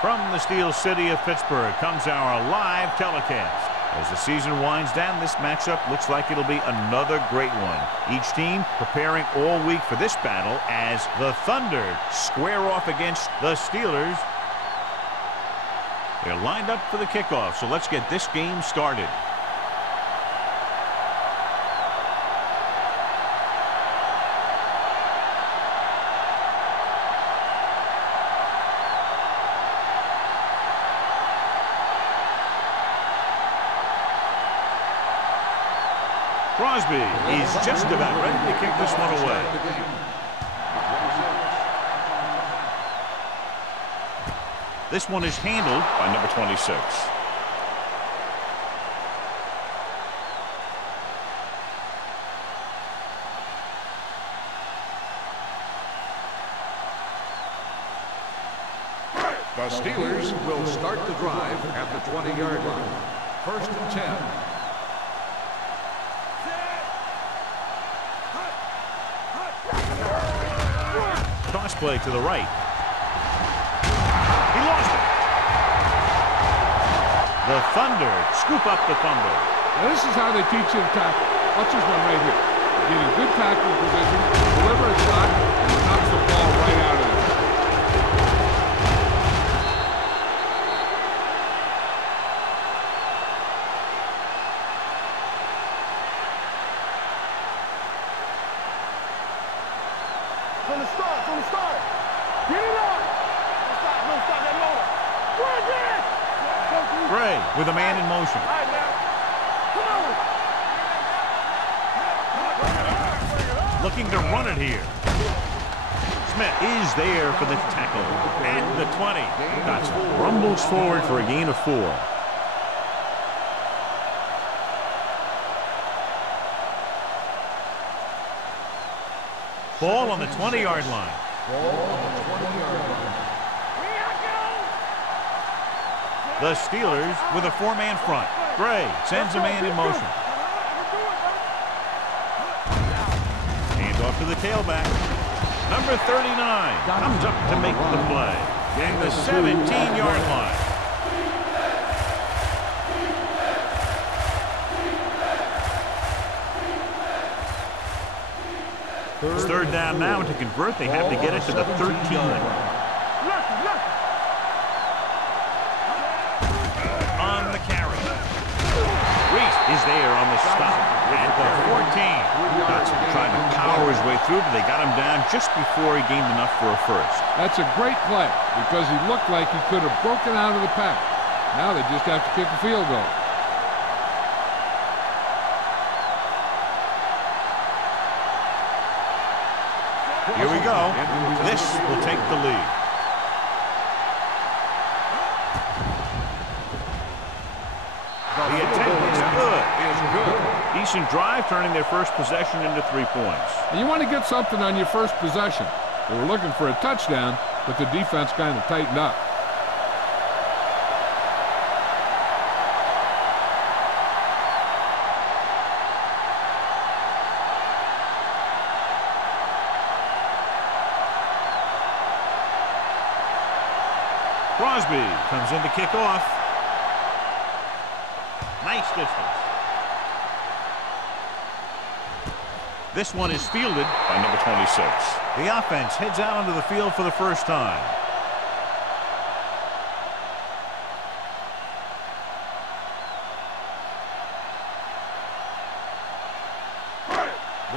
From the Steel City of Pittsburgh comes our live telecast. As the season winds down, this matchup looks like it'll be another great one. Each team preparing all week for this battle as the Thunder square off against the Steelers. They're lined up for the kickoff, so let's get this game started. Crosby is just about ready to kick this one away. This one is handled by number 26. The Steelers will start the drive at the 20-yard line. 1st and 10. Toss play to the right. He lost it. The Thunder scoop up the fumble. Now this is how they teach you to tackle. Watch this one right here. Get in good tackling position, deliver a shot, and knocks the ball right out of there. From the start. Get it up. Don't stop that motor. Gray with a man in motion. All right, now. Come on. Looking to run it here. Smith is there for the tackle at the 20. Dotson rumbles forward for a gain of 4. Ball on the 20-yard line. The Steelers with a 4-man front. Gray sends a man in motion. Hand off to the tailback. Number 39 comes up to make the play. And the 17-yard line. It's 3rd down now, and to convert, they have to get it to the 13. On the carry. Reese is there on the stop at the 14. Dotson trying to power his way through, but they got him down just before he gained enough for a first. That's a great play because he looked like he could have broken out of the pack. Now they just have to kick a field goal. Here we go. This will take the lead. The attempt is good. Decent drive, turning their first possession into 3 points. And you want to get something on your first possession. They were looking for a touchdown, but the defense kind of tightened up. Crosby comes in to kick off. Nice distance. This one is fielded by number 26. The offense heads out onto the field for the first time.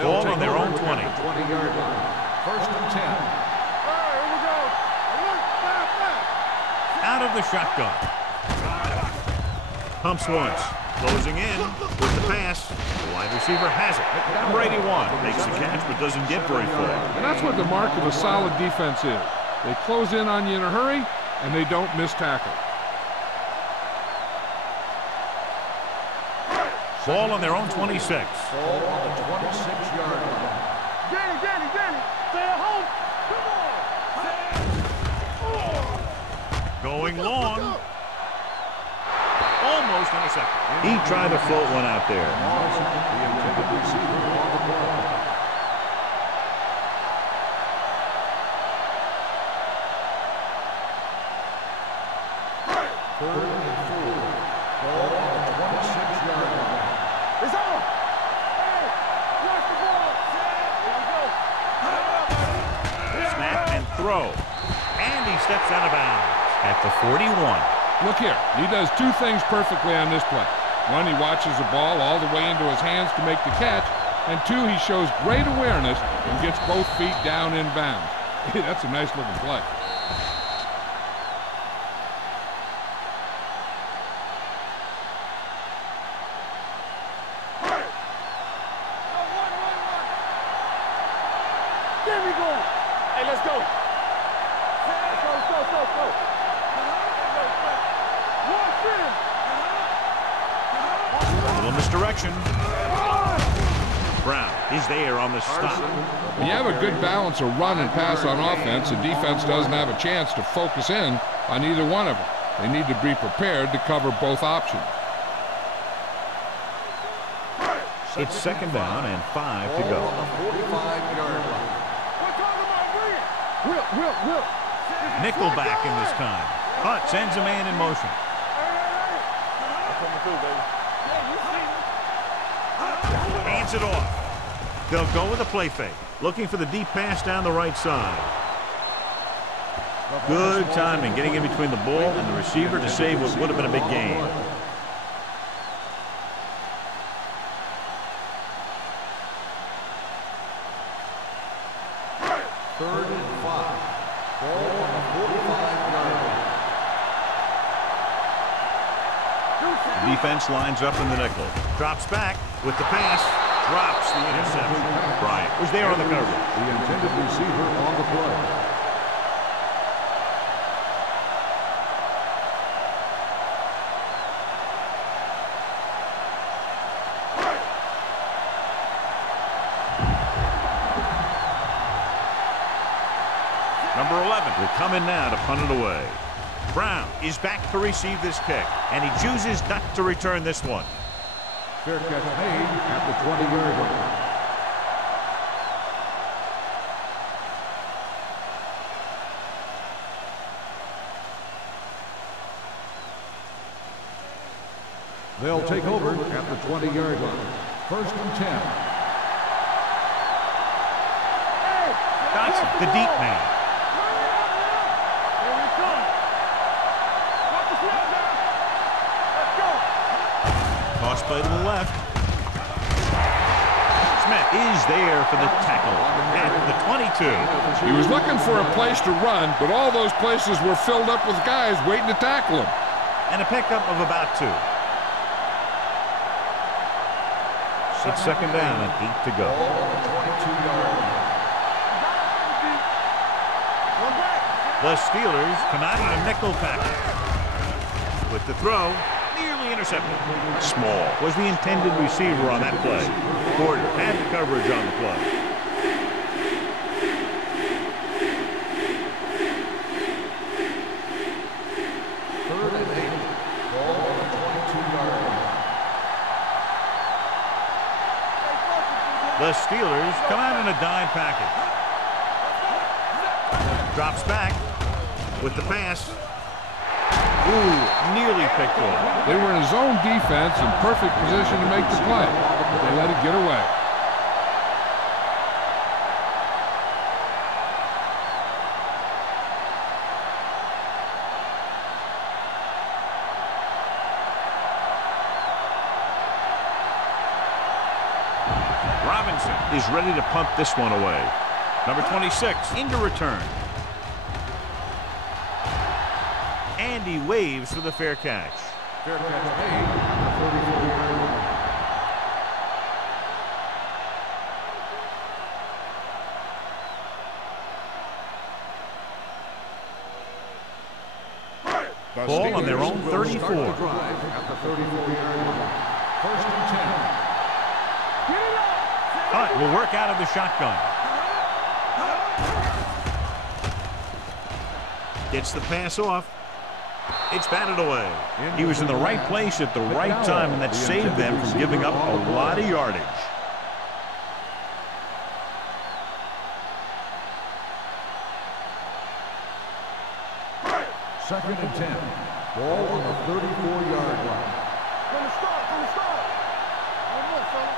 Ball on their own 20. 20-yard line. 1st and 10. Out of the shotgun. Pumps once. Closing in with the pass. The wide receiver has it. Number 81 makes the catch but doesn't get very far. And that's what the mark of a solid defense is. They close in on you in a hurry, and they don't miss tackle. Ball on their own 26. Ball on the 26-yard line. Danny. Stay at home. Come on. Going long. Almost intercepted. He tried to float one out there. The intended receiver on the ball. throw. And he steps out of bounds at the 41. Look here. He does two things perfectly on this play. One, he watches the ball all the way into his hands to make the catch. And two, he shows great awareness and gets both feet down in bounds. That's a nice looking play. Hey, let's go. Let's go. A little misdirection. Brown is there on the stop. When you have a good balance of run and pass on offense, the defense doesn't have a chance to focus in on either one of them. They need to be prepared to cover both options. It's second down and 5 to go. On the 45-yard line. Will. Nickel back in this time. Hunt sends a man in motion. Hands it off. They'll go with a play fake. Looking for the deep pass down the right side. Good timing, getting in between the ball and the receiver to save what would have been a big gain. Third and 5. Ball on the 45-yard line. The defense lines up in the nickel. Drops back with the pass. Drops the interception. Bryant was there on the cover. The intended receiver on the play. Number 11 will come in now to punt it away. Brown is back to receive this kick, and he chooses not to return this one. Fair catch made at the 20-yard line. They'll take over at the 20-yard line. First and 10. Dotson, the deep man. Toss play to the left. Smith is there for the tackle at the 22. He was looking for a place to run, but all those places were filled up with guys waiting to tackle him. And a pickup of about 2. It's second down and 8 to go. The Steelers come out in a nickel package. With the throw, nearly intercepted. Small was the intended receiver on that play. Porter had the coverage on the play. Third and 8. Ball on the 22-yard line. The Steelers come out in a dime package. Drops back with the pass. Ooh, nearly picked off. They were in zone defense in perfect position to make the play, but they let it get away. Robinson is ready to punt this one away. Number 26 into return. And he waves for the fair catch. Fair catch made at the 34-yard line. Ball on their own 34. Start the drive at the 34-yard line. First and 10. Hunt will work out of the shotgun. Gets the pass off. It's batted away. He was in the right place at the right time, and that saved them from giving up a lot of yardage. Second and 10. Ball on the 34-yard line. From the start. One more, fella.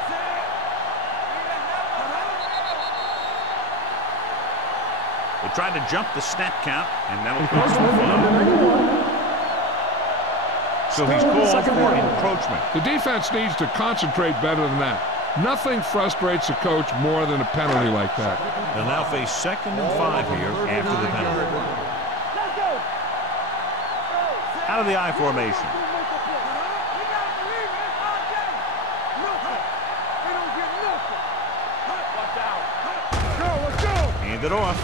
They tried to jump the snap count, and that'll cause the flag. So he's called for encroachment. The defense needs to concentrate better than that. Nothing frustrates a coach more than a penalty like that. They'll now face 2nd and 5 here after the penalty. Out of the I formation. Hand it off.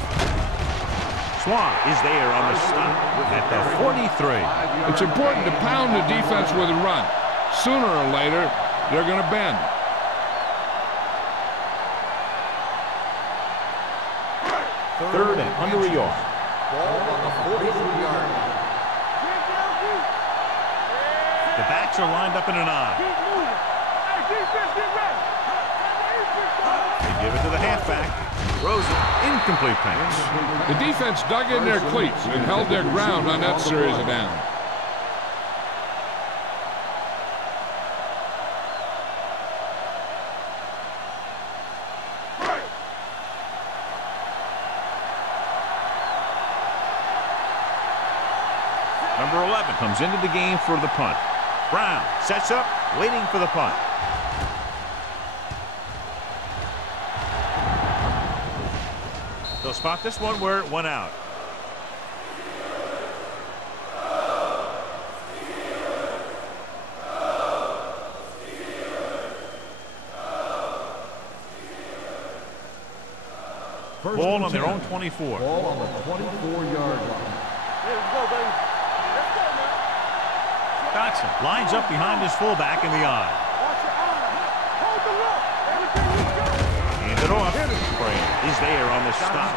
Swan is there on the stop at the 43. It's important to pound the defense with a run. Sooner or later, they're going to bend. Third and under a yard. Ball on the 43-yard line. The backs are lined up in an I. They give it to the halfback. Throws it. Incomplete pass. The defense dug in their cleats and held their ground on that series of downs. Number 11 comes into the game for the punt. Brown sets up, waiting for the punt. They'll spot this one where it went out. Ball on their own 24. Ball on the 24-yard line. Dotson lines up behind his fullback in the I. Hand it off. Brand is there on the stop.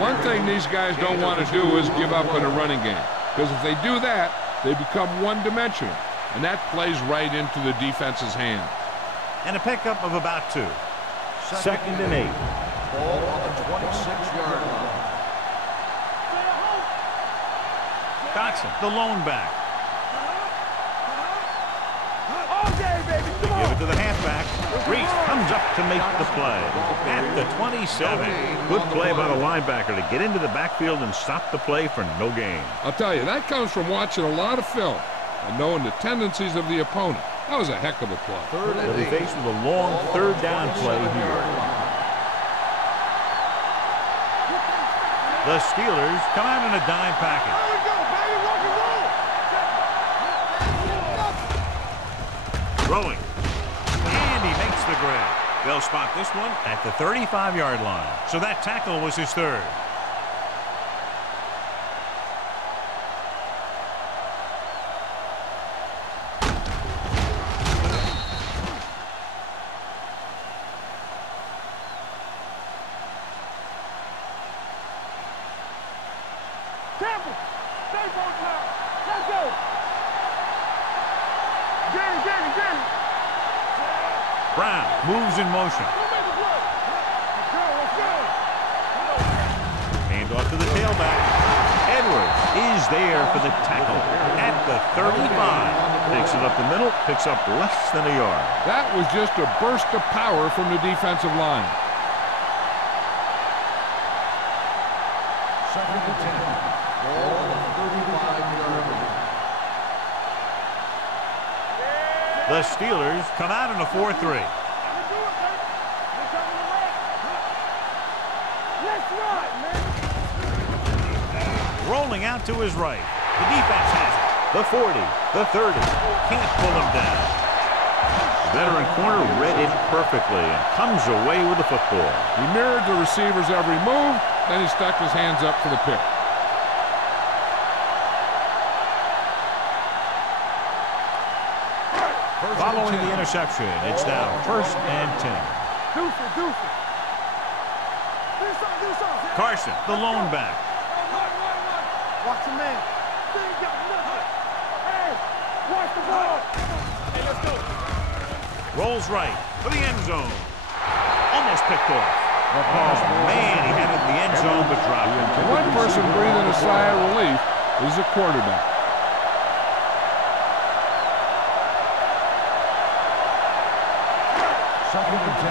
One thing these guys don't want to do is give up in a running game. Because if they do that, they become one-dimensional. And that plays right into the defense's hand. And a pickup of about 2. 2nd and 8. Ball on the 26-yard line. Dotson, the lone back. Give it to the halfback. Reese comes up to make the play. At the 27. Good play by the linebacker to get into the backfield and stop the play for no gain. I'll tell you, that comes from watching a lot of film and knowing the tendencies of the opponent. That was a heck of a play. They'll be faced with a long 3rd down play here. The Steelers come out in a dime package. Throwing. And he makes the grab. They'll spot this one at the 35-yard line. So that tackle was his 3rd. Brown moves in motion. Hand off to the tailback. Edwards is there for the tackle at the 35. Takes it up the middle, picks up less than a yard. That was just a burst of power from the defensive line. 2nd and 10. Ball on the 35-yard line. The Steelers come out in a 4-3. Rolling out to his right. The defense has it. The 40, the 30. Can't pull him down. The veteran corner read it perfectly and comes away with the football. He mirrored the receiver's every move, then he stuck his hands up for the pick. Following the interception, it's now 1st and 10. Carson, the lone back. Watch the man. Hey, watch the ball. Hey, let's go. Rolls right for the end zone. Almost picked off. Oh, man, he had it in the end zone, but dropped it. One person breathing a sigh of relief is the quarterback. Second and 10.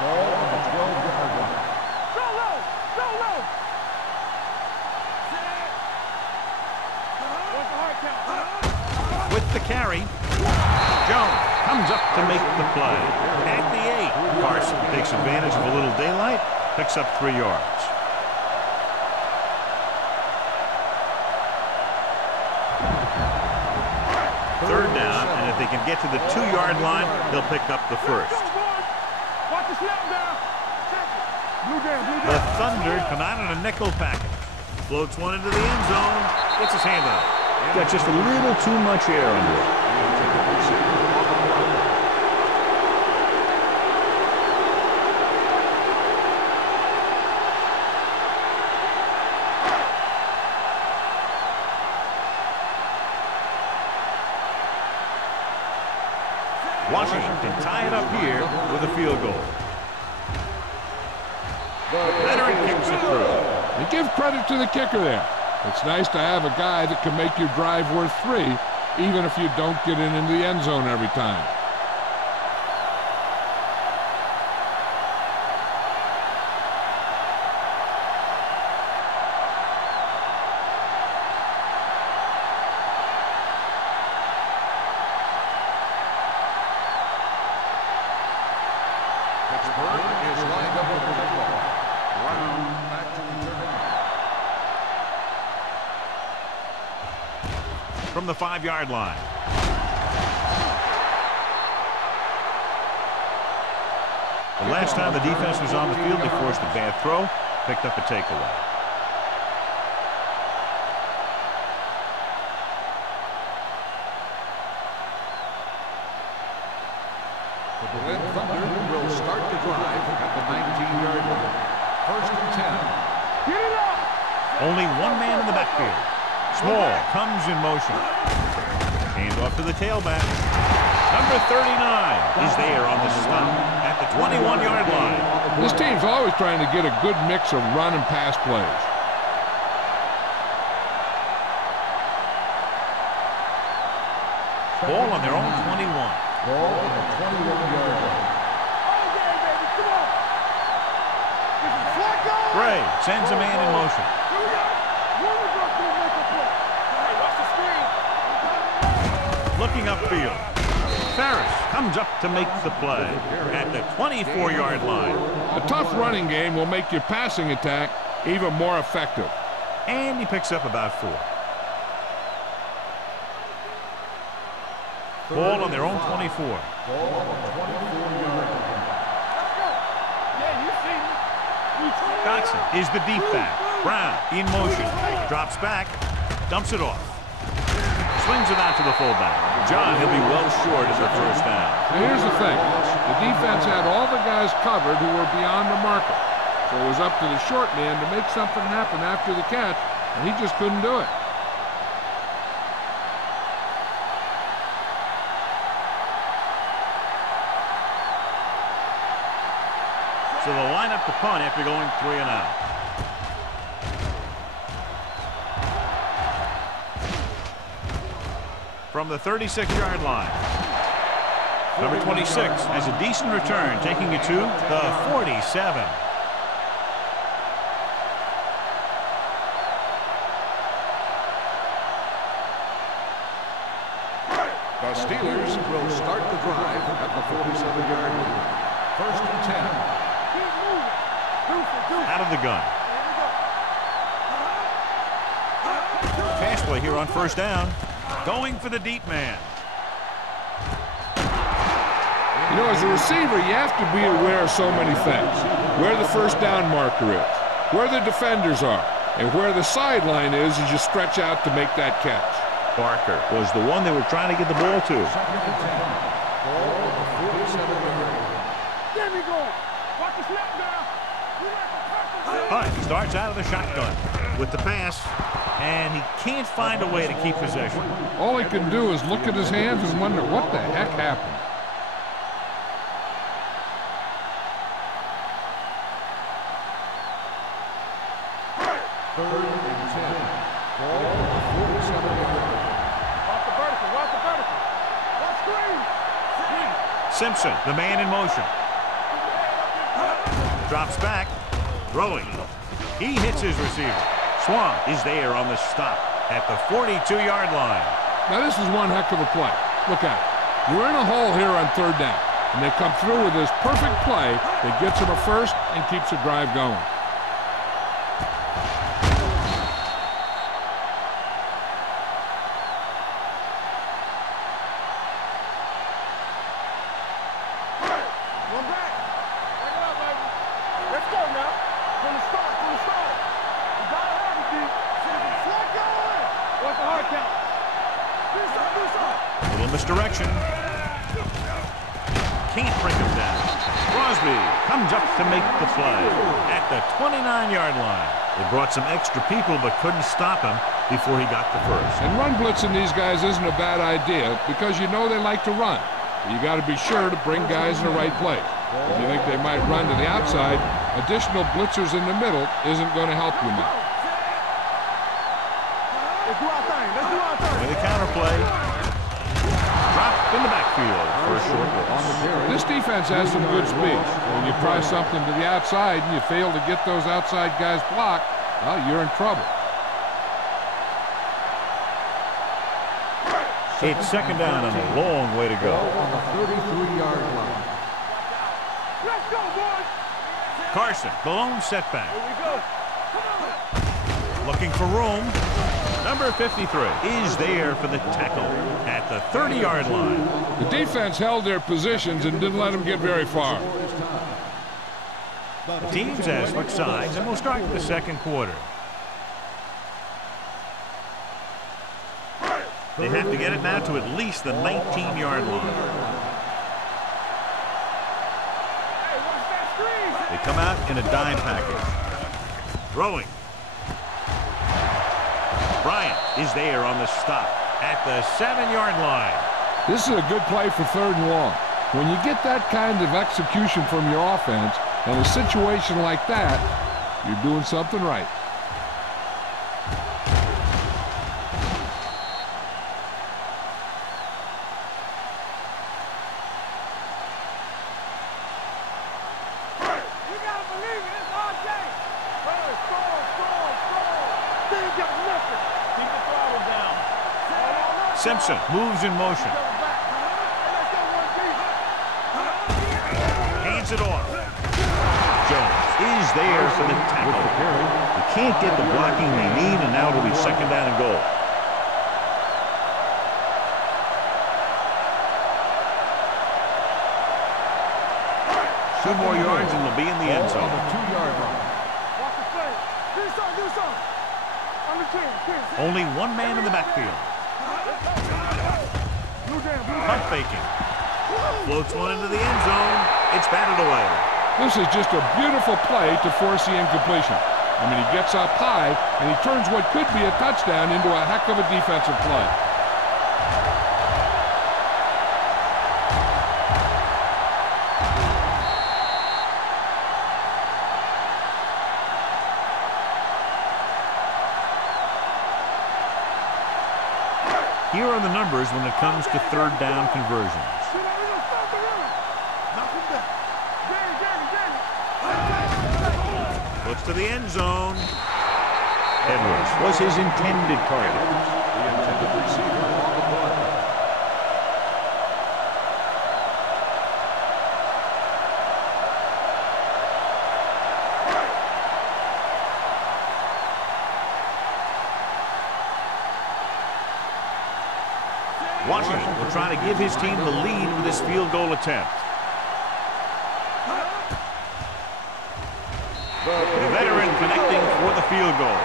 Ball on the 12-yard line. Go low. Go low. With the carry, Jones comes up to make the play. At the 8, Carson takes advantage of a little daylight, picks up 3 yards. Third down, and if they can get to the 2-yard line, they'll pick up the first. The Thunder come out in a nickel package. Floats one into the end zone. Gets his hand up. Got just a little too much air under it. Washington can tie it up here with a field goal. Veteran kicks it through. And give credit to the kicker there. It's nice to have a guy that can make your drive worth 3, even if you don't get it into the end zone every time. From the 5-yard line. The last time the defense was on the field, they forced a bad throw, picked up a takeaway. The Berlin Thunder will start the drive at the 19-yard line. First and 10. Get it up! Only one man in the backfield. Small comes in motion. Hand off to the tailback. Number 39 is there on the stop at the 21-yard line. This team's always trying to get a good mix of run and pass plays. Ball on their own 21. Ball on the 21-yard line. Gray sends a man in motion. Looking upfield. Ferris comes up to make the play at the 24-yard line. A tough running game will make your passing attack even more effective. And he picks up about 4. Ball on their own 24. Ball on the 24-yard line. Dotson is the deep back. Brown in motion. Drops back. Dumps it off. Swings it out to the fullback. John, he'll be well short of the first down. Now here's the thing. The defense had all the guys covered who were beyond the marker. So it was up to the short man to make something happen after the catch, and he just couldn't do it. So they'll line up the punt after going 3 and out. From the 36-yard line. Number 26 has a decent return, taking it to the 47. The Steelers will start the drive at the 47-yard line. First and 10. Out of the gun. Pass play here on first down. Going for the deep man. You know, as a receiver, you have to be aware of so many things. Where the first down marker is, where the defenders are, and where the sideline is as you stretch out to make that catch. Barker was the one they were trying to get the ball to. Second and 10. Ball at the 47-yard line. There we go. Watch the snap down. Hunt starts out of the shotgun with the pass, and he can't find a way to keep possession. All he can do is look at his hands and wonder what the heck happened. Third and 10. Ball at the 47-yard line. Watch the vertical. Watch the vertical. Watch screen. Simpson, the man in motion. Drops back. Throwing. He hits his receiver. Swan is there on the stop at the 42-yard line. Now this is one heck of a play. Look at it. We're in a hole here on third down, and they come through with this perfect play that gets them a first and keeps the drive going. Misdirection. Can't bring him down. Crosby comes up to make the play at the 29-yard line. They brought some extra people but couldn't stop him before he got the first. And run blitzing these guys isn't a bad idea because you know they like to run. But you got to be sure to bring guys in the right place. If you think they might run to the outside, additional blitzers in the middle isn't going to help you much. Let's do our thing. Let's do our thing. With a counterplay. Dropped in the backfield for a short loss. This defense has some good speed. When you try something to the outside and you fail to get those outside guys blocked, well, you're in trouble. It's second down and a long way to go. On the 33-yard line. Let's go, boys. Carson, the lone setback. Here we go. Come on. Looking for room. Number 53 is there for the tackle at the 30-yard line. The defense held their positions and didn't let them get very far. The teams have switched sides, and we'll start the second quarter. They have to get it now to at least the 19-yard line. They come out in a dime package. Throwing. Bryant is there on the stop at the 7-yard line. This is a good play for third and long. When you get that kind of execution from your offense in a situation like that, you're doing something right. Simpson moves in motion. Hands it off. Jones is there for the tackle. They can't get the blocking they need, and now it'll be second down and goal. Two more yards and they'll be in the end zone. On the 2-yard line. Watch the play. Do something. On the 10. Only one man in the backfield. Pump faking. Floats one into the end zone. It's batted away. This is just a beautiful play to force the incompletion. I mean, he gets up high, and he turns what could be a touchdown into a heck of a defensive play. Here are the numbers when it comes to third down conversions. Looks to the end zone. Edwards was his intended target. The intended receiver on the play. Washington will try to give his team the lead with this field goal attempt. The veteran connecting for the field goal.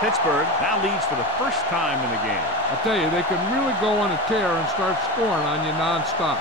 Pittsburgh now leads for the first time in the game. I'll tell you, they can really go on a tear and start scoring on you nonstop.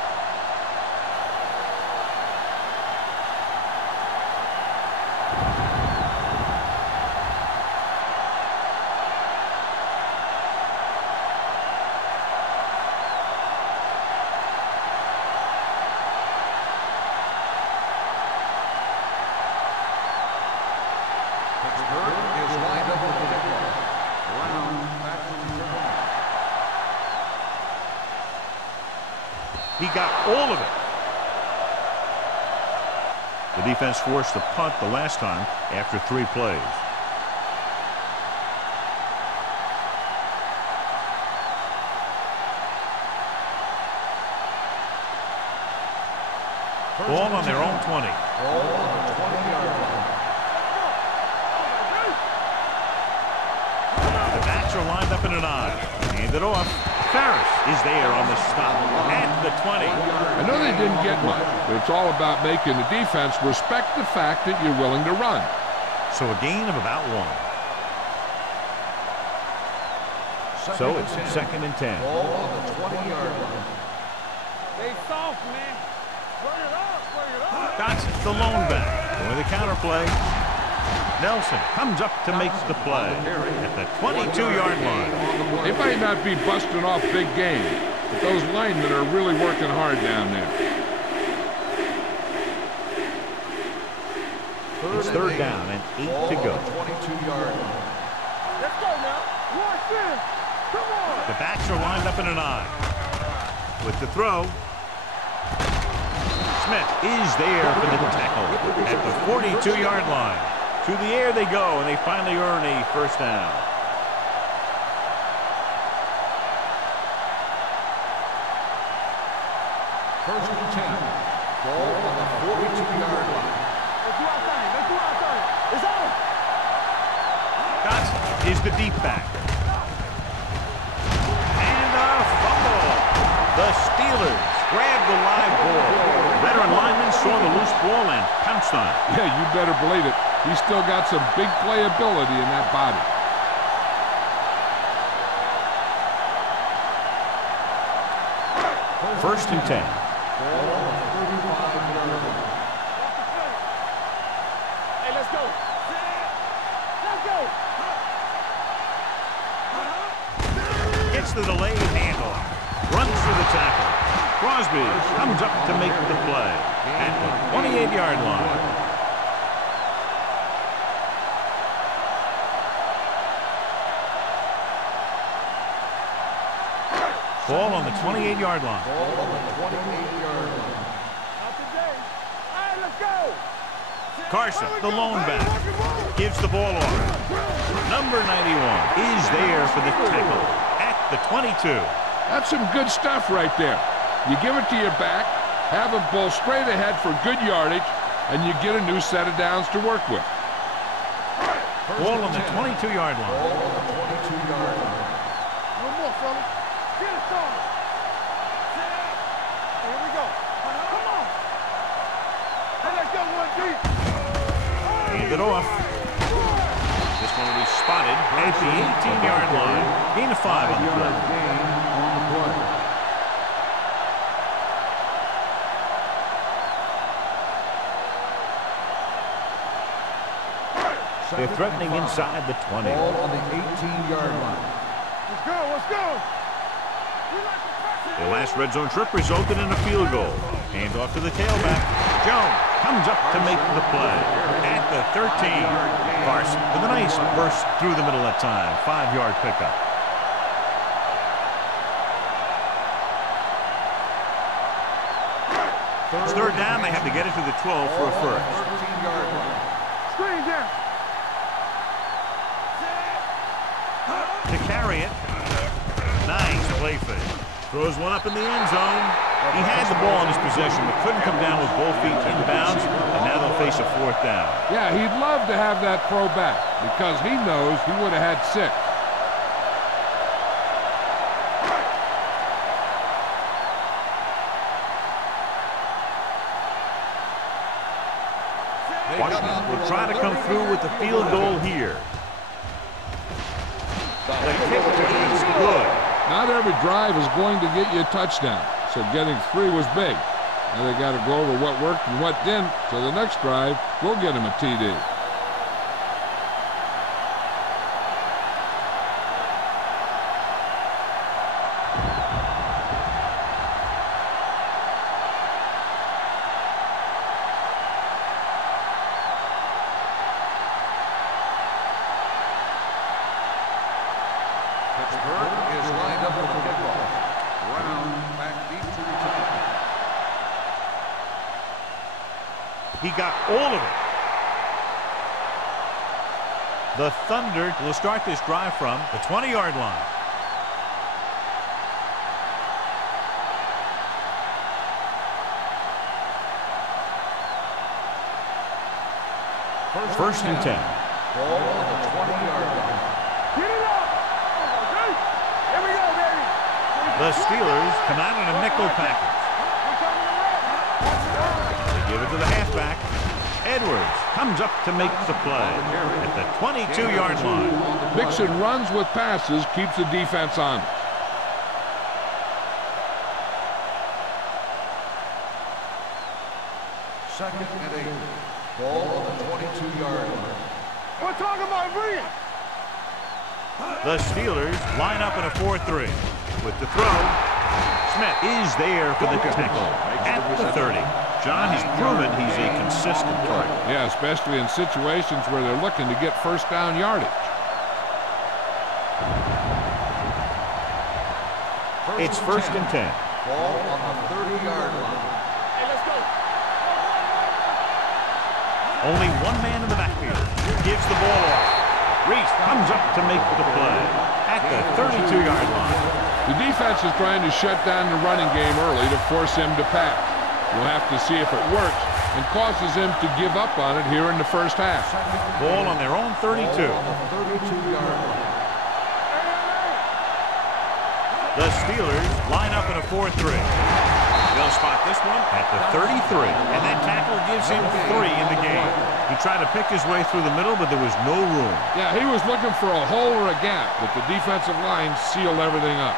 He got all of it. The defense forced the punt the last time after 3 plays. Ball on their own 20. Ball on the 20-yard line. The backs are lined up in an I. Hand it off. Ferris is there on the stop at the 20. I know they didn't get much, but it's all about making the defense respect the fact that you're willing to run. So a gain of about 1. So it's 2nd and 10. Ball on the 20-yard line. Stay soft, man. Bring it up, bring it up. That's the lone back. Going the counter play. Nelson comes up to make the play at the 22-yard line. They might not be busting off big game, but those linemen are really working hard down there. It's 3rd down and 8 to go. 22-yard line. Let's go now. Watch this. Come on. The backs are lined up in an I. With the throw. Smith is there for the tackle at the 42-yard line. To the air they go, and they finally earn a 1st down. First and 10. Ball on the 42-yard line. Let's do our thing. Let's do our thing. It's on. Dotson is the deep back. And a fumble. The Steelers grabbed the live ball. Veteran lineman saw the loose ball and pounced on it. Yeah, you better believe it. He's still got some big playability in that body. First and 10. Hey, let's go. Let's go. Gets the delayed handoff. Runs through the tackle. Crosby comes up to make the play at the 28-yard line. Ball on the 28-yard line. Ball on the 28-yard line. Not today. Hey, let's go. Carson, the lone back, gives the ball off. Number 91 is there for the tackle at the 22. That's some good stuff right there. You give it to your back, have him pull straight ahead for good yardage, and you get a new set of downs to work with. Ball on the 22-yard line. Ball on the 22-yard line. No more, fellas. Get it started. Here we go. Come on. Hey, let's go one deep. Hand it off. This one will be spotted at the 18-yard line. Gain of 5 on the play. Gain on the play. They're threatening inside the 20. Ball on the 18-yard line. Let's go. Let's go. We like to press it. Their last red zone trip resulted in a field goal. Hand off to the tailback. Jones comes up to make the play at the 13. Carson with a nice burst through the middle that time. 5-yard pickup. It's 3rd down. They have to get it to the 12 for a first. 13-yard line. Screen down. To carry it. Nice play fake. Throws one up in the end zone. He had the ball in his possession, but couldn't come down with both feet inbounds, and now they'll face a 4th down. Yeah, he'd love to have that throw back because he knows he would have had 6. Washington will try to come through with the field goal here. The kick is good. Not every drive is going to get you a touchdown, so getting 3 was big. Now they got to go over what worked and what didn't, so the next drive will get him a TD. Pittsburgh is lined up for the kickoff. Brown back deep to return. He got all of it. The Thunder will start this drive from the 20-yard line. First and 10. Ball on the 20-yard line. Get it up. Okay. Here we go, baby. The Steelers come out in a nickel package. They give it to the halfback. Edwards comes up to make the play at the 22-yard line. Mixon runs with passes, keeps the defense on. Second and 8. Ball on the 22-yard line. We're talking about bringing. The Steelers line up in a 4-3. With the throw, Smith is there for the tackle at the 30. John has proven he's a consistent target. Yeah, especially in situations where they're looking to get first down yardage. It's first and 10. Ball on the 30-yard line. Hey, let's go. Only one man in the backfield. Gives the ball off. Reese comes up to make the play at the 32-yard line. The defense is trying to shut down the running game early to force him to pass. We'll have to see if it works and causes him to give up on it here in the first half. Ball on their own 32. Ball on the 32-yard line. The Steelers line up in a 4-3. They'll spot this one at the 33, and that tackle gives him 3 in the game. He tried to pick his way through the middle, but there was no room. Yeah, he was looking for a hole or a gap, but the defensive line sealed everything up.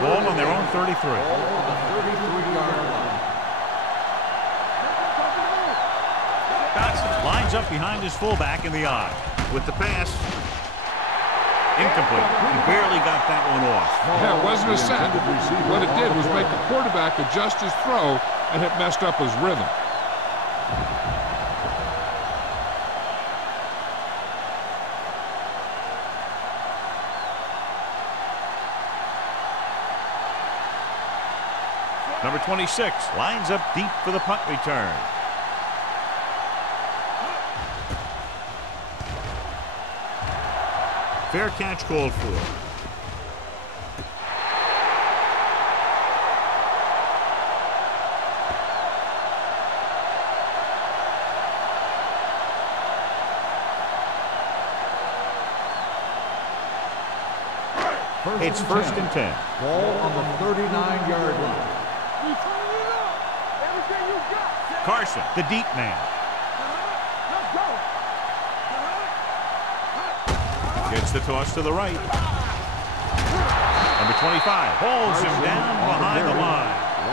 Ball on their own 33. Ball on the 33-yard line. Dotson lines up behind his fullback in the eye. With the pass, incomplete. He barely got that one off. Yeah, it wasn't a sack. What it did was make the quarterback adjust his throw, and it messed up his rhythm. Number 26 lines up deep for the punt return. Fair catch called for. It's first and 10. Ball on the 39-yard line. Carson, the deep man. Gets the toss to the right. Number 25 holds him down behind the line.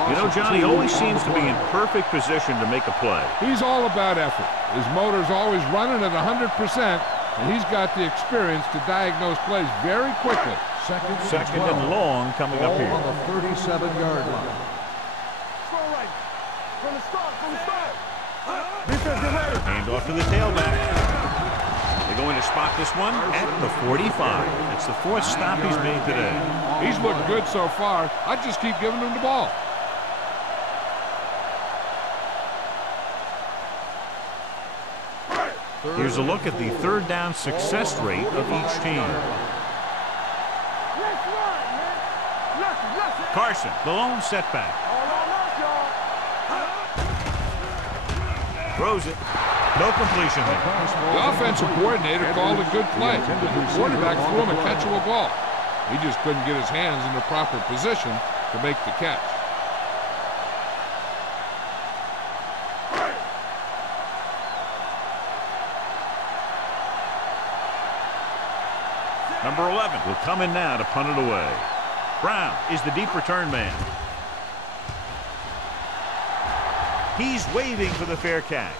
You know, Johnny always seems to be in perfect position to make a play. He's all about effort. His motor's always running at 100%, and he's got the experience to diagnose plays very quickly. Second and long coming up here. Ball on the 37-yard line. Hand off to the tailback. They're going to spot this one at the 45. It's the 4th stop he's made today. He's looked good so far. I just keep giving him the ball. Here's a look at the third down success rate of each team. Carson, the lone setback. Throws it. No completion there. The offensive coordinator called a good play. The quarterback threw him a catchable ball. He just couldn't get his hands in the proper position to make the catch. Number 11 will come in now to punt it away. Brown is the deep return man. He's waving for the fair catch.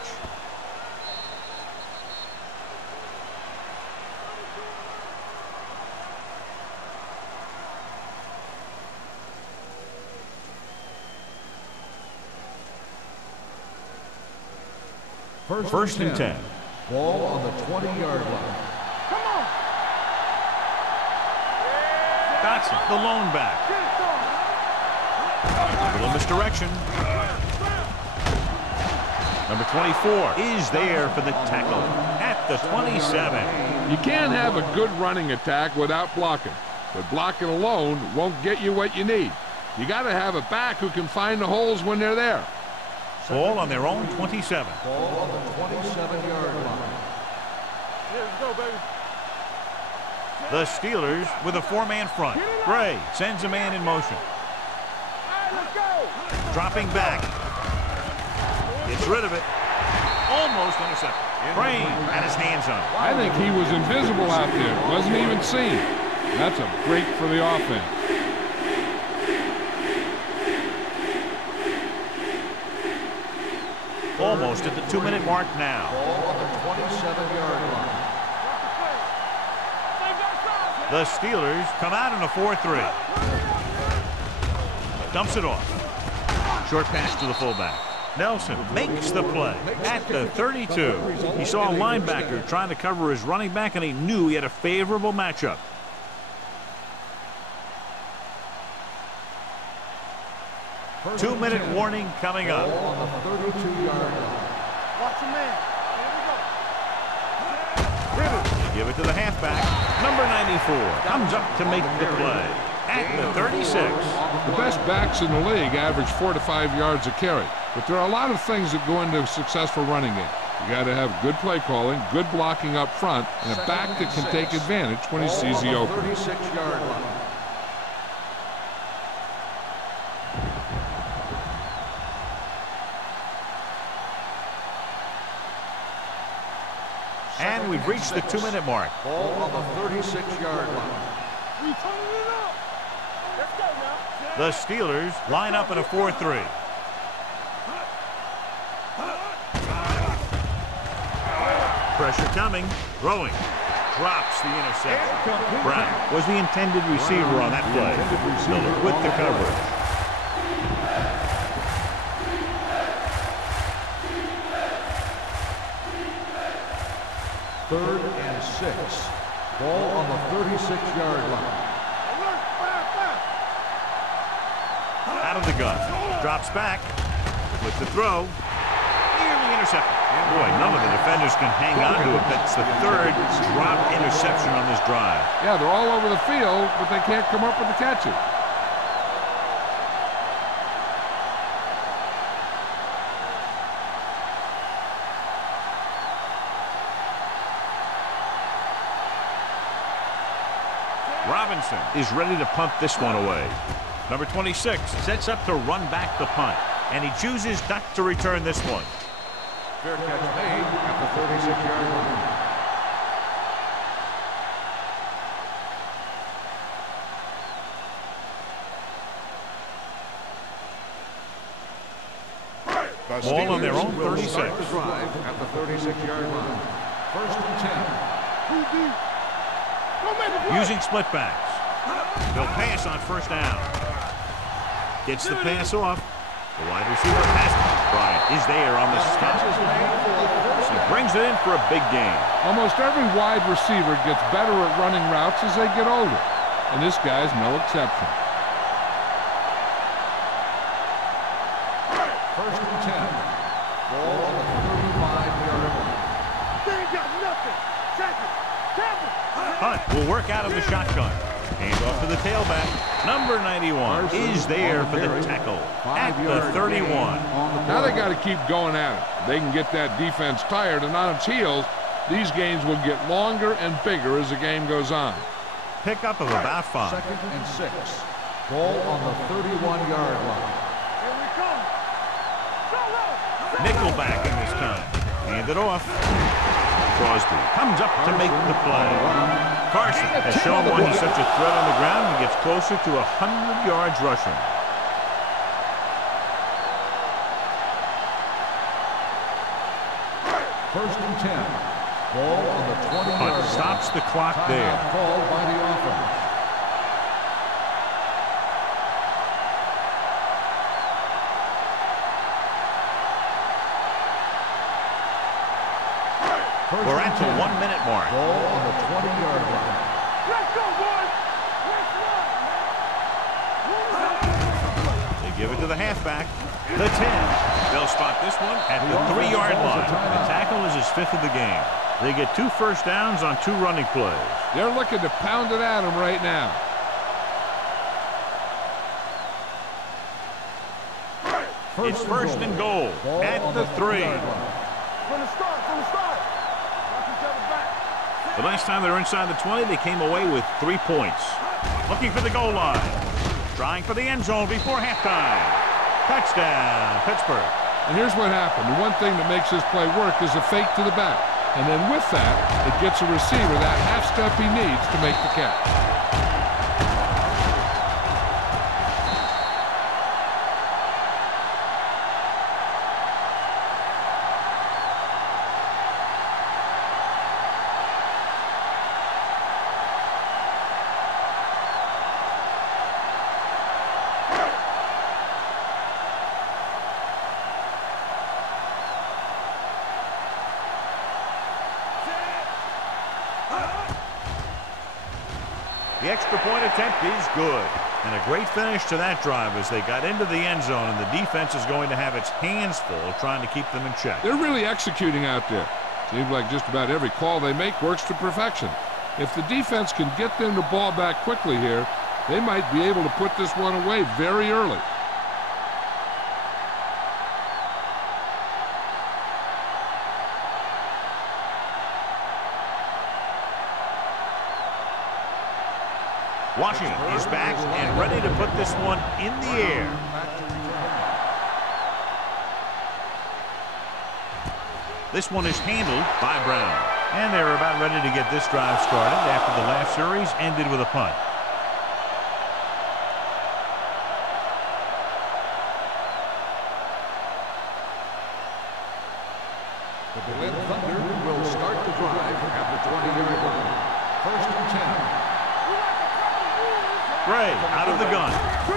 First and 10. Ball on the 20-yard line. Dotson, the lone back. A little misdirection. Number 24 is there for the tackle at the 27. You can't have a good running attack without blocking, but blocking alone won't get you what you need. You got to have a back who can find the holes when they're there. Ball on their own 27. Ball on the 27-yard line. Let's go, baby. The Steelers with a 4-man front. Gray sends a man in motion. All right, let's go. Dropping back. Gets rid of it. Almost intercepted. Crane had his hands on it. I think he was invisible out there. Wasn't even seen. That's a break for the offense. Almost at the 2-minute mark now. Ball on the 27-yard line. The Steelers come out in a 4-3. Dumps it off. Short pass to the fullback. Nelson makes the play at the 32. He saw a linebacker trying to cover his running back, and he knew he had a favorable matchup. Two-minute warning coming up. Ball on the 32-yard line. Watch the man. Give it to the halfback. Number 94 comes up to make the play at the 36. The best backs in the league average 4 to 5 yards a carry. But there are a lot of things that go into a successful running game. You got to have good play calling, good blocking up front, and a back that can take advantage when he sees the opening. 36-yard line. And we've reached the 2-minute mark. Ball on the 36-yard line. We turning it up. Let's go now. The Steelers line up in a 4-3. Pressure coming. Throwing. Drops the interception. Brown was the intended receiver on that play. Miller with the coverage. Third and 6. Ball on the 36-yard line. Alert, fire, fire. Out of the gun. Drops back. With the throw. Nearly intercepted. Boy, none of the defenders can hang on to it. That's the third drop interception on this drive. Yeah, they're all over the field, but they can't come up with the catches. Robinson is ready to punt this one away. Number 26 sets up to run back the punt, and he chooses not to return this one. Fair catch made at the 36-yard line. Ball on their own Will 36. start the drive at the 36-yard line. First and 10. Using split backs. They'll pass on first down. Gets the pass off. The wide receiver pass. Bryant is there on the stop. He brings it in for a big gain. Almost every wide receiver gets better at running routes as they get older, and this guy's no exception. First and 10. Ball on the 35-yard line. They ain't got nothing. Check it. Tackle. Hunt will work out of the shotgun. Hand off to the tailback. Number 91 is there for the tackle at the 31. Now they got to keep going at it. They can get that defense tired and on its heels. These games will get longer and bigger as the game goes on. Pickup of about 5. Second and 6. Ball on the 31-yard line. Here we come. Nickelback in this time. Hand it off. Crosby comes up to make the play. Carson has shown why he's such a threat on the ground and gets closer to 100 yards rushing. First and 10. Ball on the 20-yard line. Hunt stops the clock there. Timeout called by the offense. We're at the 1-minute mark. Ball on the 20-yard line. Let's go, boys. They give it to the halfback. The 10. They'll spot this one at the 3-yard line. The tackle is his 5th of the game. They get 2 first downs on 2 running plays. They're looking to pound it at him right now. It's first and goal at the 3. From the start, from the start. Watch each other back. The last time they were inside the 20, they came away with 3 points. Looking for the goal line. Trying for the end zone before halftime. Touchdown, Pittsburgh. And here's what happened. The one thing that makes this play work is a fake to the back. And then with that, it gets a receiver that half step he needs to make the catch. The extra point attempt is good. And a great finish to that drive as they got into the end zone, and the defense is going to have its hands full trying to keep them in check. They're really executing out there. Seems like just about every call they make works to perfection. If the defense can get them the ball back quickly here, they might be able to put this one away very early. Washington is back and ready to put this one in the air. This one is handled by Brown. And they're about ready to get this drive started after the last series ended with a punt. The Berlin Thunder will start the drive at the 20-yard line. First and 10. Gray out of the gun.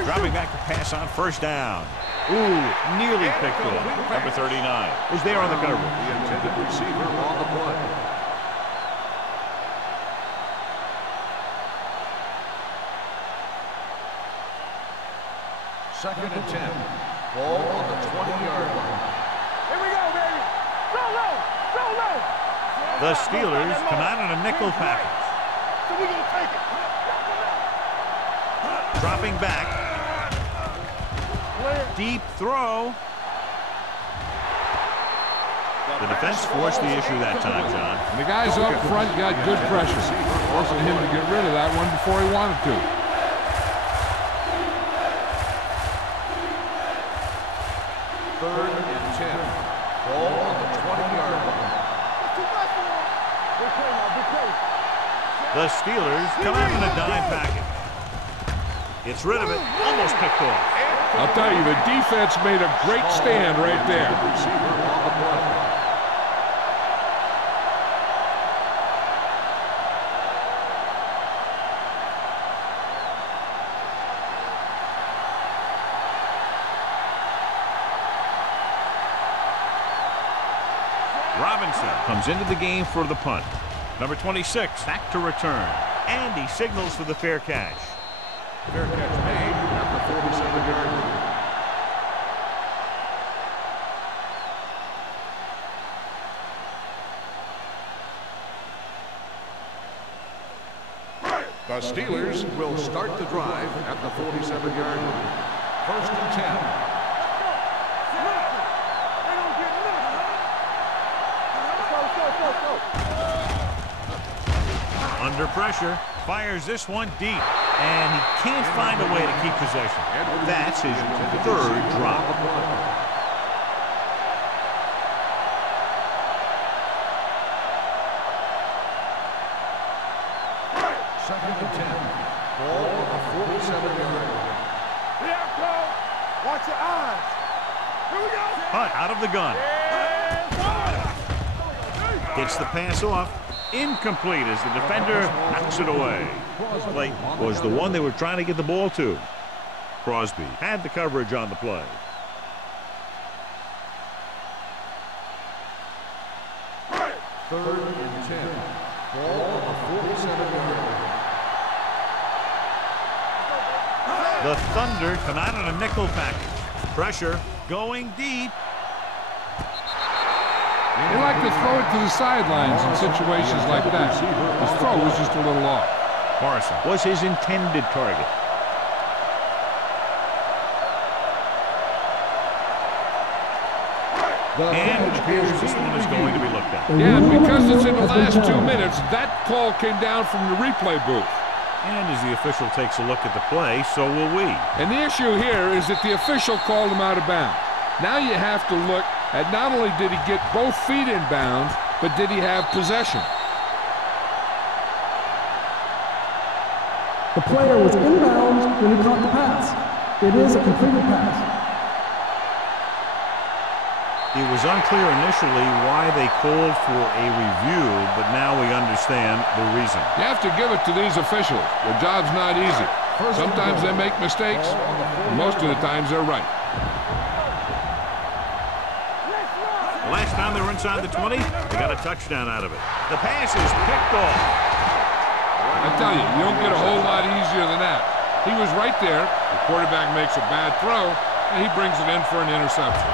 Dropping back to pass on first down. Ooh, nearly picked off. Number 39 was there on the cover. The intended receiver on the play. Second and 10. Ball on the 20-yard line. Here we go, baby. Go low. Go low. The Steelers come out in a nickel package. So we're going to take it. Dropping back. Deep throw. The defense forced the issue that time, John. And the guys up front got good pressure, forcing him to get rid of that one before he wanted to. Third and 10. Ball on the 20-yard line. The Steelers come out in a dime package. Gets rid of it, almost picked off. I'll tell you, the defense made a great stand right there. Receiver on the play. Robinson comes into the game for the punt. Number 26 back to return. And he signals for the fair catch. Fair catch made at the 47-yard line. The Steelers will start the drive at the 47-yard line. First and 10. Under pressure, fires this one deep, and he can't find a way to keep possession. That's his third drop. Second and 10. Ball on the 47-yard line. Watch your eyes. Here we go. Hunt out of the gun. Gets the pass off. Incomplete as the defender knocks it away. This play was the one they were trying to get the ball to. Crosby had the coverage on the play. Third and 10. Ball on the 47-yard line. The Thunder come out in a nickel package. Pressure going deep. They like to throw it to the sidelines in situations like that. His throw was just a little off. Morrison was his intended target. And it appears this one is going to be looked at. Yeah, and because it's in the last 2 minutes, that call came down from the replay booth. And as the official takes a look at the play, so will we. And the issue here is that the official called him out of bounds. Now you have to look at not only did he get both feet in bounds, but did he have possession? The player was in bounds when he caught the pass. It is a completed pass. It was unclear initially why they called for a review, but now we understand the reason. You have to give it to these officials. Their job's not easy. Sometimes they make mistakes, and most of the times they're right. The last time they were inside the 20, they got a touchdown out of it. The pass is picked off. I tell you, you don't get a whole lot easier than that. He was right there. The quarterback makes a bad throw, and he brings it in for an interception.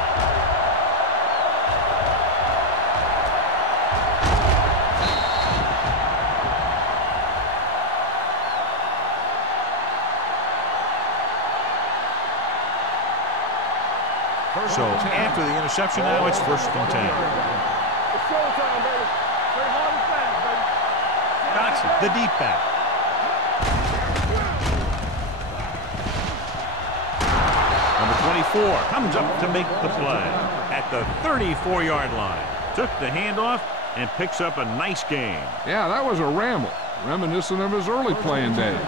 So after the interception, now it's 1st and 10. It's showtime, baby. Play hard and fast, baby. Johnson, the deep back. Number 24 comes up to make the play at the 34-yard line. Took the handoff and picks up a nice gain. Yeah, that was a ramble, reminiscent of his early playing days.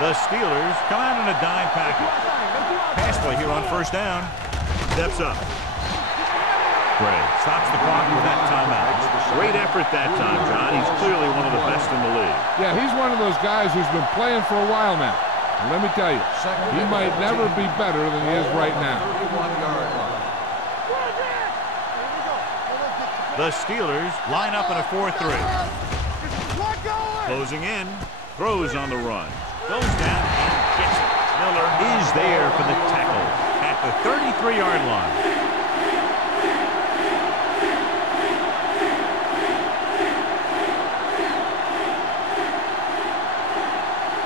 The Steelers come out in a dime package. Pass play here on 1st down. Steps up. Gray stops the clock with that timeout. Great effort that time, John. He's clearly one of the best in the league. Yeah, he's one of those guys who's been playing for a while now. And let me tell you, he might never be better than he is right now. The Steelers line up in a 4-3. Closing in, throws on the run. Goes down and gets it. Miller is there for the tackle at the 33-yard line.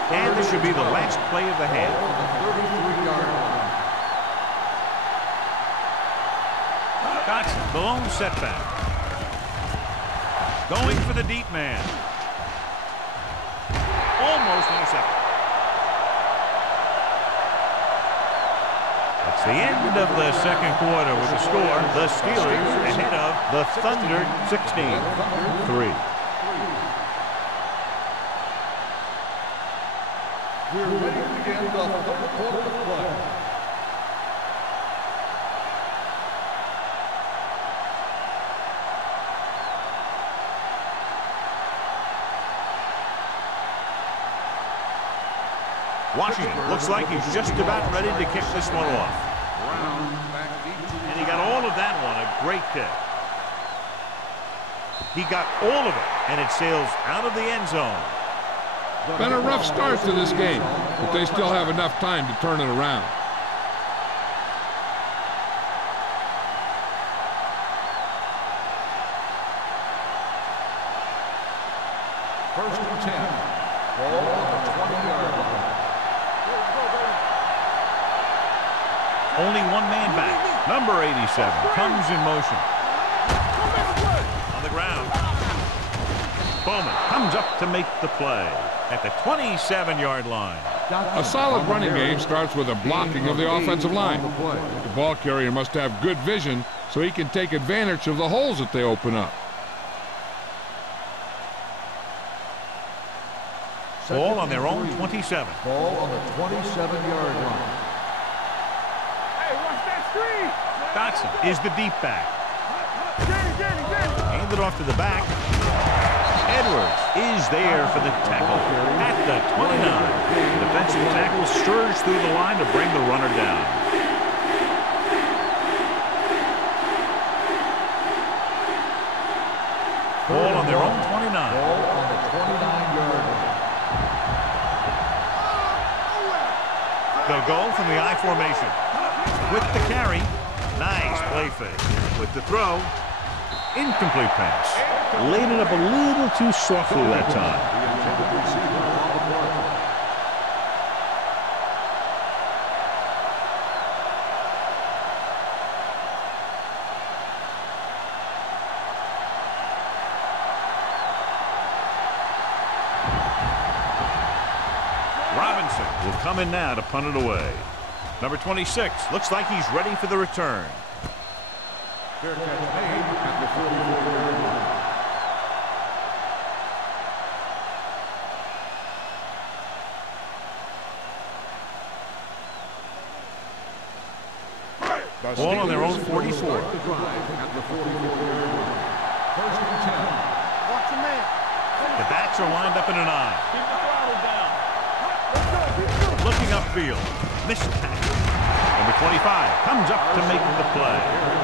And this should be the last play of the half. 33-yard line. Dotson, the lone setback. Going for the deep man. Almost intercepted. That's the end of the 2nd quarter with the score. The Steelers ahead of the Thunder 16-3. We're ready to begin the 3rd quarter of play. Washington looks like he's just about ready to kick this one off. And he got all of that one, a great kick. He got all of it, and it sails out of the end zone. Been a rough start to this game, but they still have enough time to turn it around. First and 10. Ball on the 20-yard line. Only one man back. Number 87 comes in motion. On the ground. Bowman comes up to make the play at the 27-yard line. A solid running game starts with a blocking of the offensive line. The ball carrier must have good vision so he can take advantage of the holes that they open up. Ball on their own 27. Ball on the 27-yard line. Hey, watch that screen. Dotson is the deep back. Handed off to the back. Edwards is there for the tackle at the 29. The defensive tackle surged through the line to bring the runner down. Ball on their own 29. Ball on the 29-yard line. They'll go from the I formation. With the carry, nice play fake. With the throw, incomplete pass. Laid it up a little too softly that time. will come in now to punt it away. Number 26 looks like he's ready for the return. Fair catch made at the 44-yard line. Ball on their own 44. The drive at the 44-yard line. First and 10. Watch your man. The backs are lined up in an eye. Keep the throttle down. Looking upfield. Missed tackle. Number 25 comes up to make the play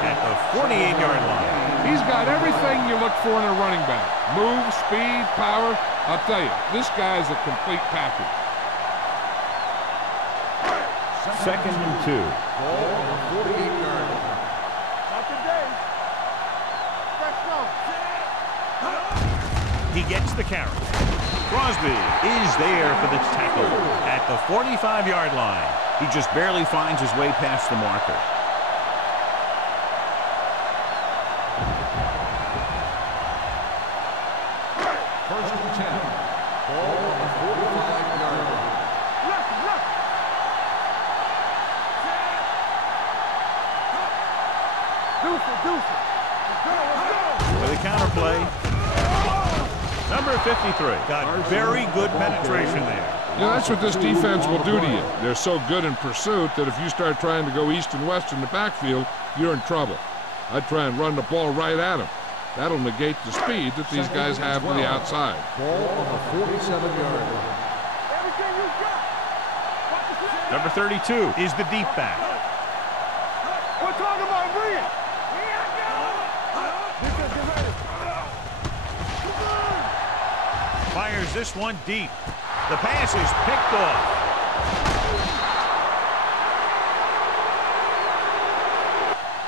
at the 48-yard line. He's got everything you look for in a running back. Move, speed, power. I'll tell you, this guy's a complete package. Second and 2. Ball on the 48-yard line. Not today. Let's go. He gets the carry. Crosby is there for the tackle at the 45-yard line. He just barely finds his way past the marker. First and 10. Ball on the 45-yard line. Deuce it. Let's go. For the counterplay, number 53 got very good penetration there. You know, that's what this defense will do to you. They're so good in pursuit that if you start trying to go east and west in the backfield, you're in trouble. I'd try and run the ball right at them. That'll negate the speed that these guys have to the outside. Ball on the 47-yard line. Everything you got. Number 32 is the deep back. We're talking about Brian. Fires this one deep. The pass is picked off.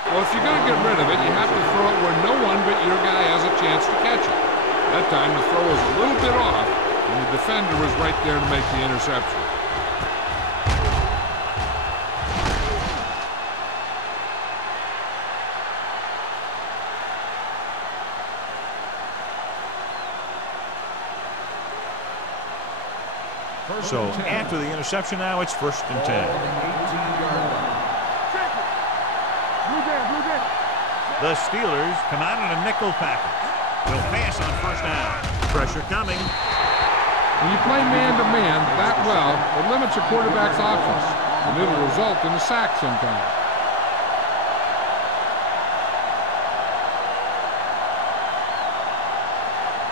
Well, if you're going to get rid of it, you have to throw it where no one but your guy has a chance to catch it. That time the throw was a little bit off, and the defender was right there to make the interception. So after the interception now, it's first and 10. The Steelers come out in a nickel package. They'll pass on first down. Pressure coming. When you play man-to-man that well, it limits a quarterback's options, and it'll result in a sack sometimes.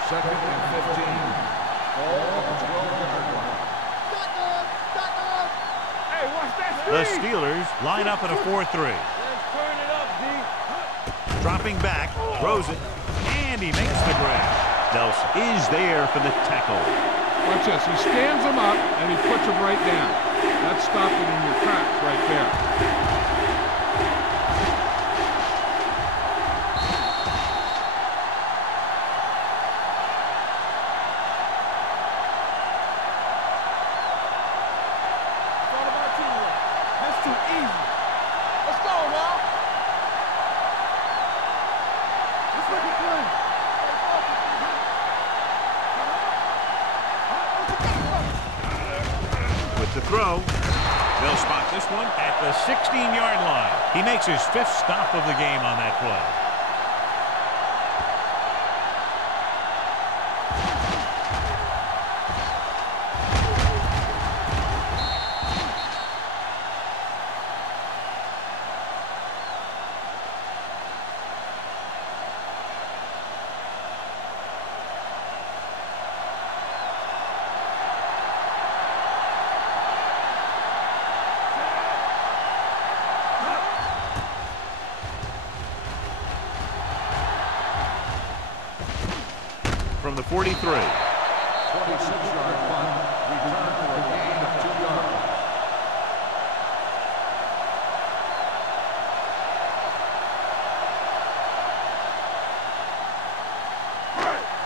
Second and 15. Ball on the 12-yard line. Hey, watch that screen. The Steelers line up in a 4-3. Let's turn it up, D. Dropping back, throws it, and he makes the grab. Nelson is there for the tackle. Watch this. He stands him up, and he puts him right down. That stopped it in your tracks right there. The throw. They'll spot this one at the 16-yard line. He makes his 5th stop of the game on that play. From the 43. 26-yard punt, return for a gain of 2 yards.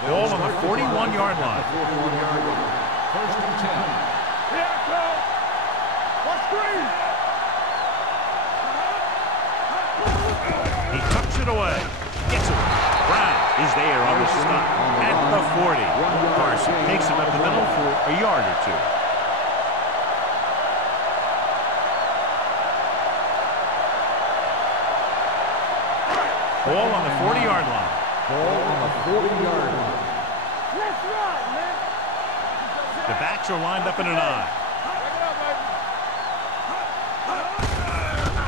Ball on the 41-yard line. 41-yard line. First and 10. Here I come. What screen? He tucks it away. Gets it. Brown is there on the stop at the 40. Carson takes him up the middle for a yard or two. Ball on the 40-yard line. Ball on the 40-yard line. Let's run, man. The backs are lined up in an I.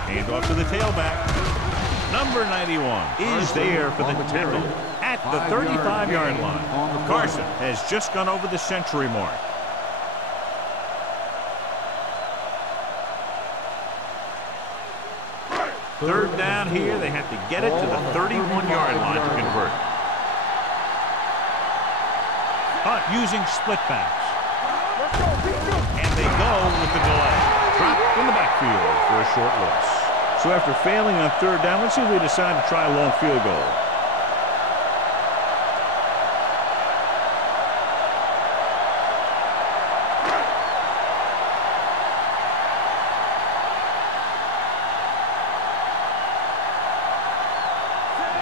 Hand off to the tailback. Number 91 is there for the tackle at the 35-yard line. Carson has just gone over the century mark. Third down here. They have to get it to the 31-yard line to convert. Hunt using split backs. And they go with the delay. Dropped in the backfield for a short loss. So after failing on third down, let's see if they decide to try a long field goal.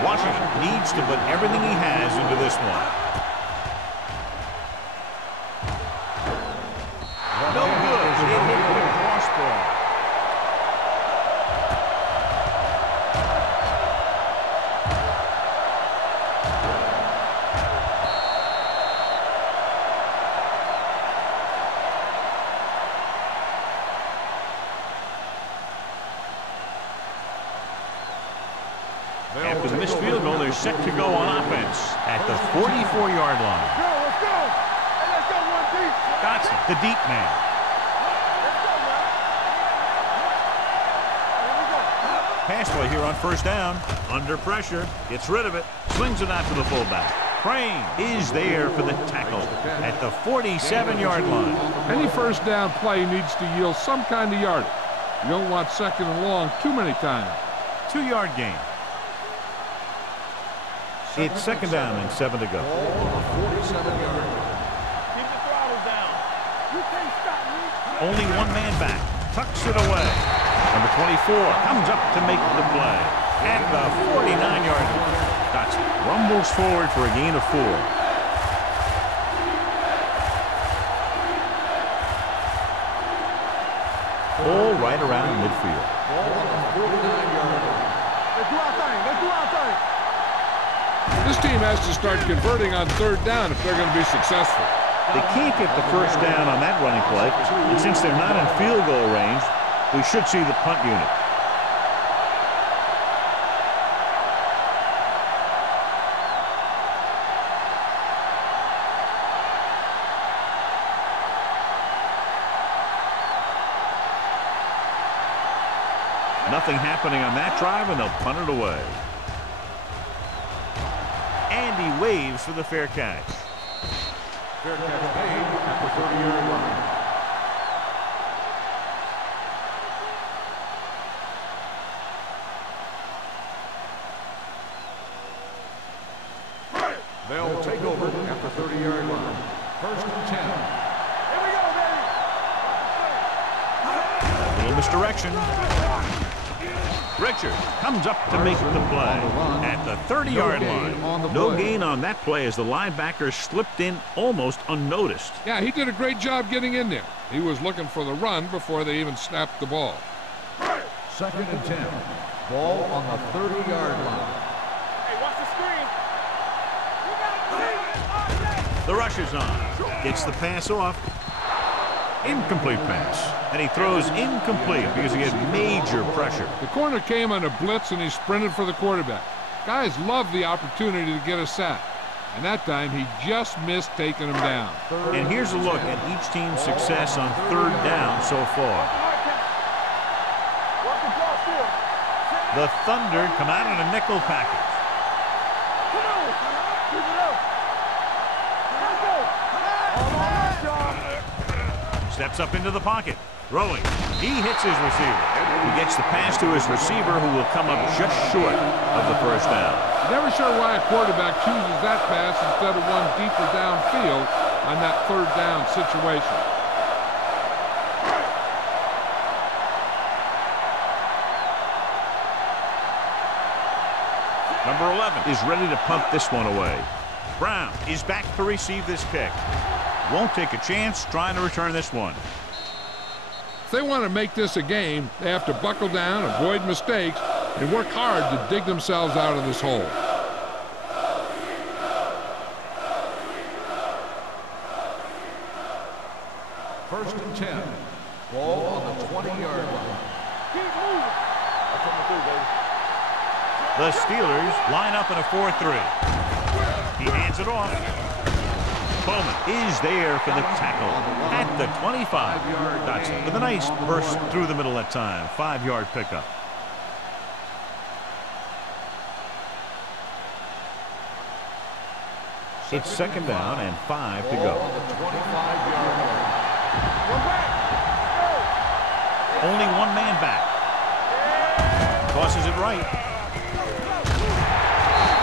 Washington needs to put everything he has into this one. No good. It hit the crossbar. After the missed field goal, they're set to go on offense at the 44-yard line. Let's go. Hey, let's go, one deep. Dotson, the deep man. Let's go, man. Here we go. Pass play here on first down. Under pressure. Gets rid of it. Swings it out to the fullback. Crane is there for the tackle at the 47-yard line. Any first down play needs to yield some kind of yardage. You don't want second and long too many times. 2-yard gain. It's second down and 7 to go. Ball on the 47-yard line. Keep the throttle down. You can't stop me. Only one man back. Tucks it away. Number 24 comes up to make the play at the 49-yard line. Dotson rumbles forward for a gain of 4. Ball right around midfield. Ball on the 49-yard line. Let's do our thing. Let's do our thing. This team has to start converting on third down if they're going to be successful. They can't get the first down on that running play, and since they're not in field goal range, we should see the punt unit. Nothing happening on that drive, and they'll punt it away. And he waves for the fair catch. Fair catch made at the 30-yard line. They'll take over at the 30-yard line. First and 10. Here we go, baby. A little misdirection. Richard comes up to make the play at the 30-yard line. No gain on that play as the linebacker slipped in almost unnoticed. Yeah, he did a great job getting in there. He was looking for the run before they even snapped the ball. Second and 10. Ball on the 30-yard line. Hey, watch the screen. The rush is on. Gets the pass off. Incomplete pass. And he throws incomplete because he had major pressure. The corner came on a blitz and he sprinted for the quarterback. Guys love the opportunity to get a sack. And that time he just missed taking him down. And here's a look at each team's success on third down so far. Watch the ball still. The Thunder come out in a nickel package. Come on. Keep it up. Let's go. All right, John. Steps up into the pocket. Throwing. He hits his receiver. He gets the pass to his receiver, who will come up just short of the first down. Never sure why a quarterback chooses that pass instead of one deeper downfield on that third down situation. Number 11 is ready to punt this one away. Brown is back to receive this kick. Won't take a chance trying to return this one. If they want to make this a game, they have to buckle down, avoid mistakes, They work hard to dig themselves out of this hole. First and 10. Ball on the 20-yard line. Keep moving. That's what we do, baby. The Steelers line up in a 4-3. He hands it off. Bowman is there for the tackle at the 25. Dotson with a nice burst through the middle that time. 5-yard pickup. It's second down and 5 to go. On the 25-yard line. One back. Only one man back. Tosses it right.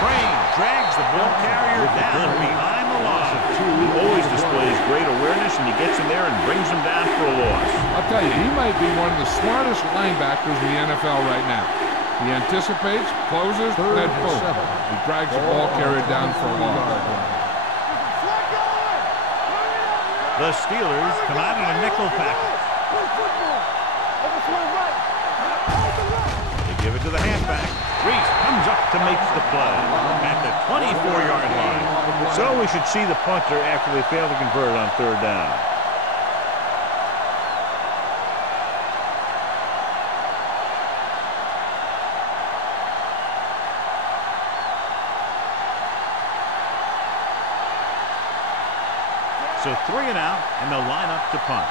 Crane drags the ball carrier down behind the line. He always displays great awareness, and he gets in there and brings him down for a loss. I'll tell you, he might be one of the smartest linebackers in the NFL right now. He anticipates, closes, then boom. He drags the ball carrier down for a loss. The Steelers come out in a nickel package. They give it to the halfback. Reese comes up to make the play at the 24-yard line. So we should see the punter after they fail to convert on third down. So 3 and out, and they'll line up to punt.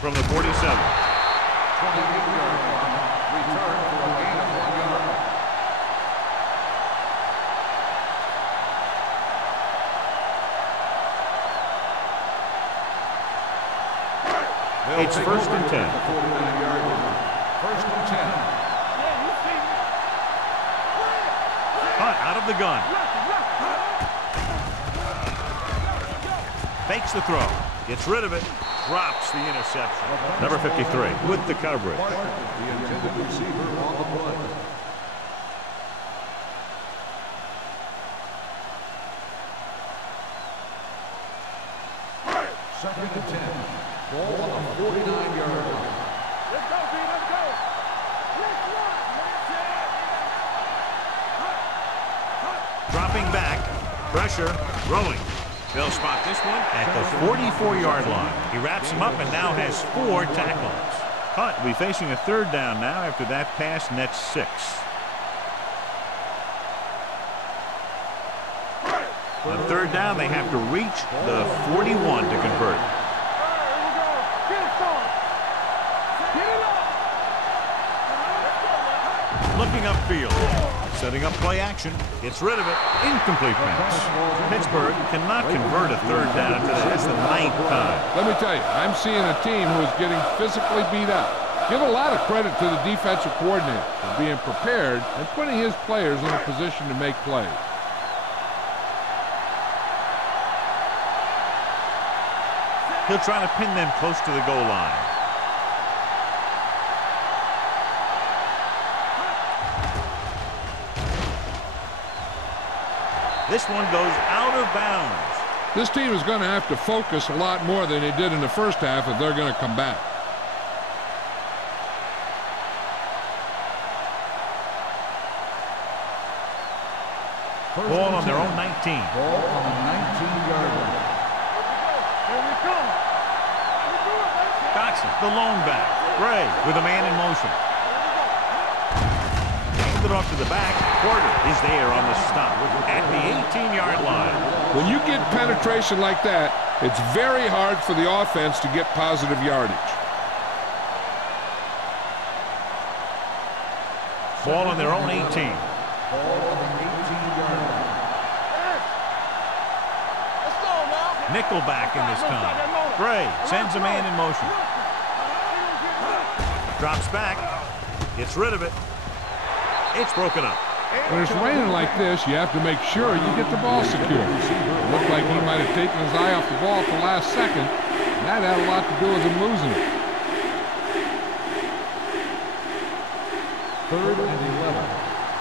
From the 47. 28-yard line. Return for a gain of 1 yard. It's first and 10. 49-yard line. First and 10. Punt out of the gun. Fakes the throw. Gets rid of it. Drops the interception. Number 53 with the coverage. The intended receiver on the play. Second and 10. Ball on the 49-yard line. Let's go, B. Let's go. Dropping back. Pressure. Rolling. They'll spot this one at the 44-yard line. He wraps him up and now has 4 tackles. Hunt will be facing a third down now after that pass nets 6. On third down, they have to reach the 41 to convert. Looking upfield. Setting up play action. Gets rid of it. Incomplete pass. Pittsburgh cannot convert a third down today. That's the 9th time. Let me tell you, I'm seeing a team who is getting physically beat up. Give a lot of credit to the defensive coordinator for being prepared and putting his players in a position to make plays. He'll try to pin them close to the goal line. This one goes out of bounds. This team is going to have to focus a lot more than they did in the first half if they're going to come back. Ball on their own 19. Ball on the 19-yard line. Here we come. Dotson, the lone back. Gray with a man in motion. Handed off to the back. Porter is there on the stop at the 18-yard line. When you get penetration like that, it's very hard for the offense to get positive yardage. Ball on their own 18. Ball on the 18-yard line. Let's go now. Nickelback in this time. Gray sends a man in motion. Drops back. Gets rid of it. It's broken up. When it's raining like this, you have to make sure you get the ball secure. It looked like he might have taken his eye off the ball at the last second, and that had a lot to do with him losing it. 3rd and 11.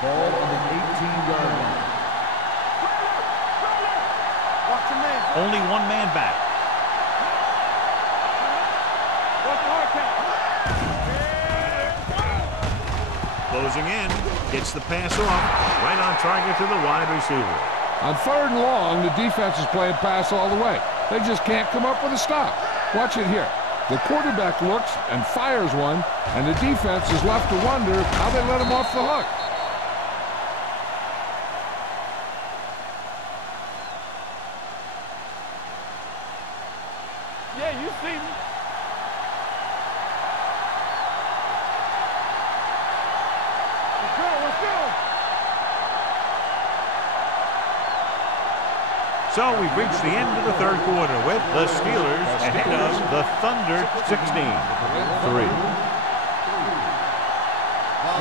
Ball on the 18-yard line. Watch your man. Only one man back. Closing in. Gets the pass off. Right on target to the wide receiver. On 3rd and long, the defense is playing pass all the way. They just can't come up with a stop. Watch it here. The quarterback looks and fires one, and the defense is left to wonder how they let him off the hook. Yeah, you see me. Let's go. So we've reached the end of the 3rd quarter with the Steelers ahead of the Thunder 16-3.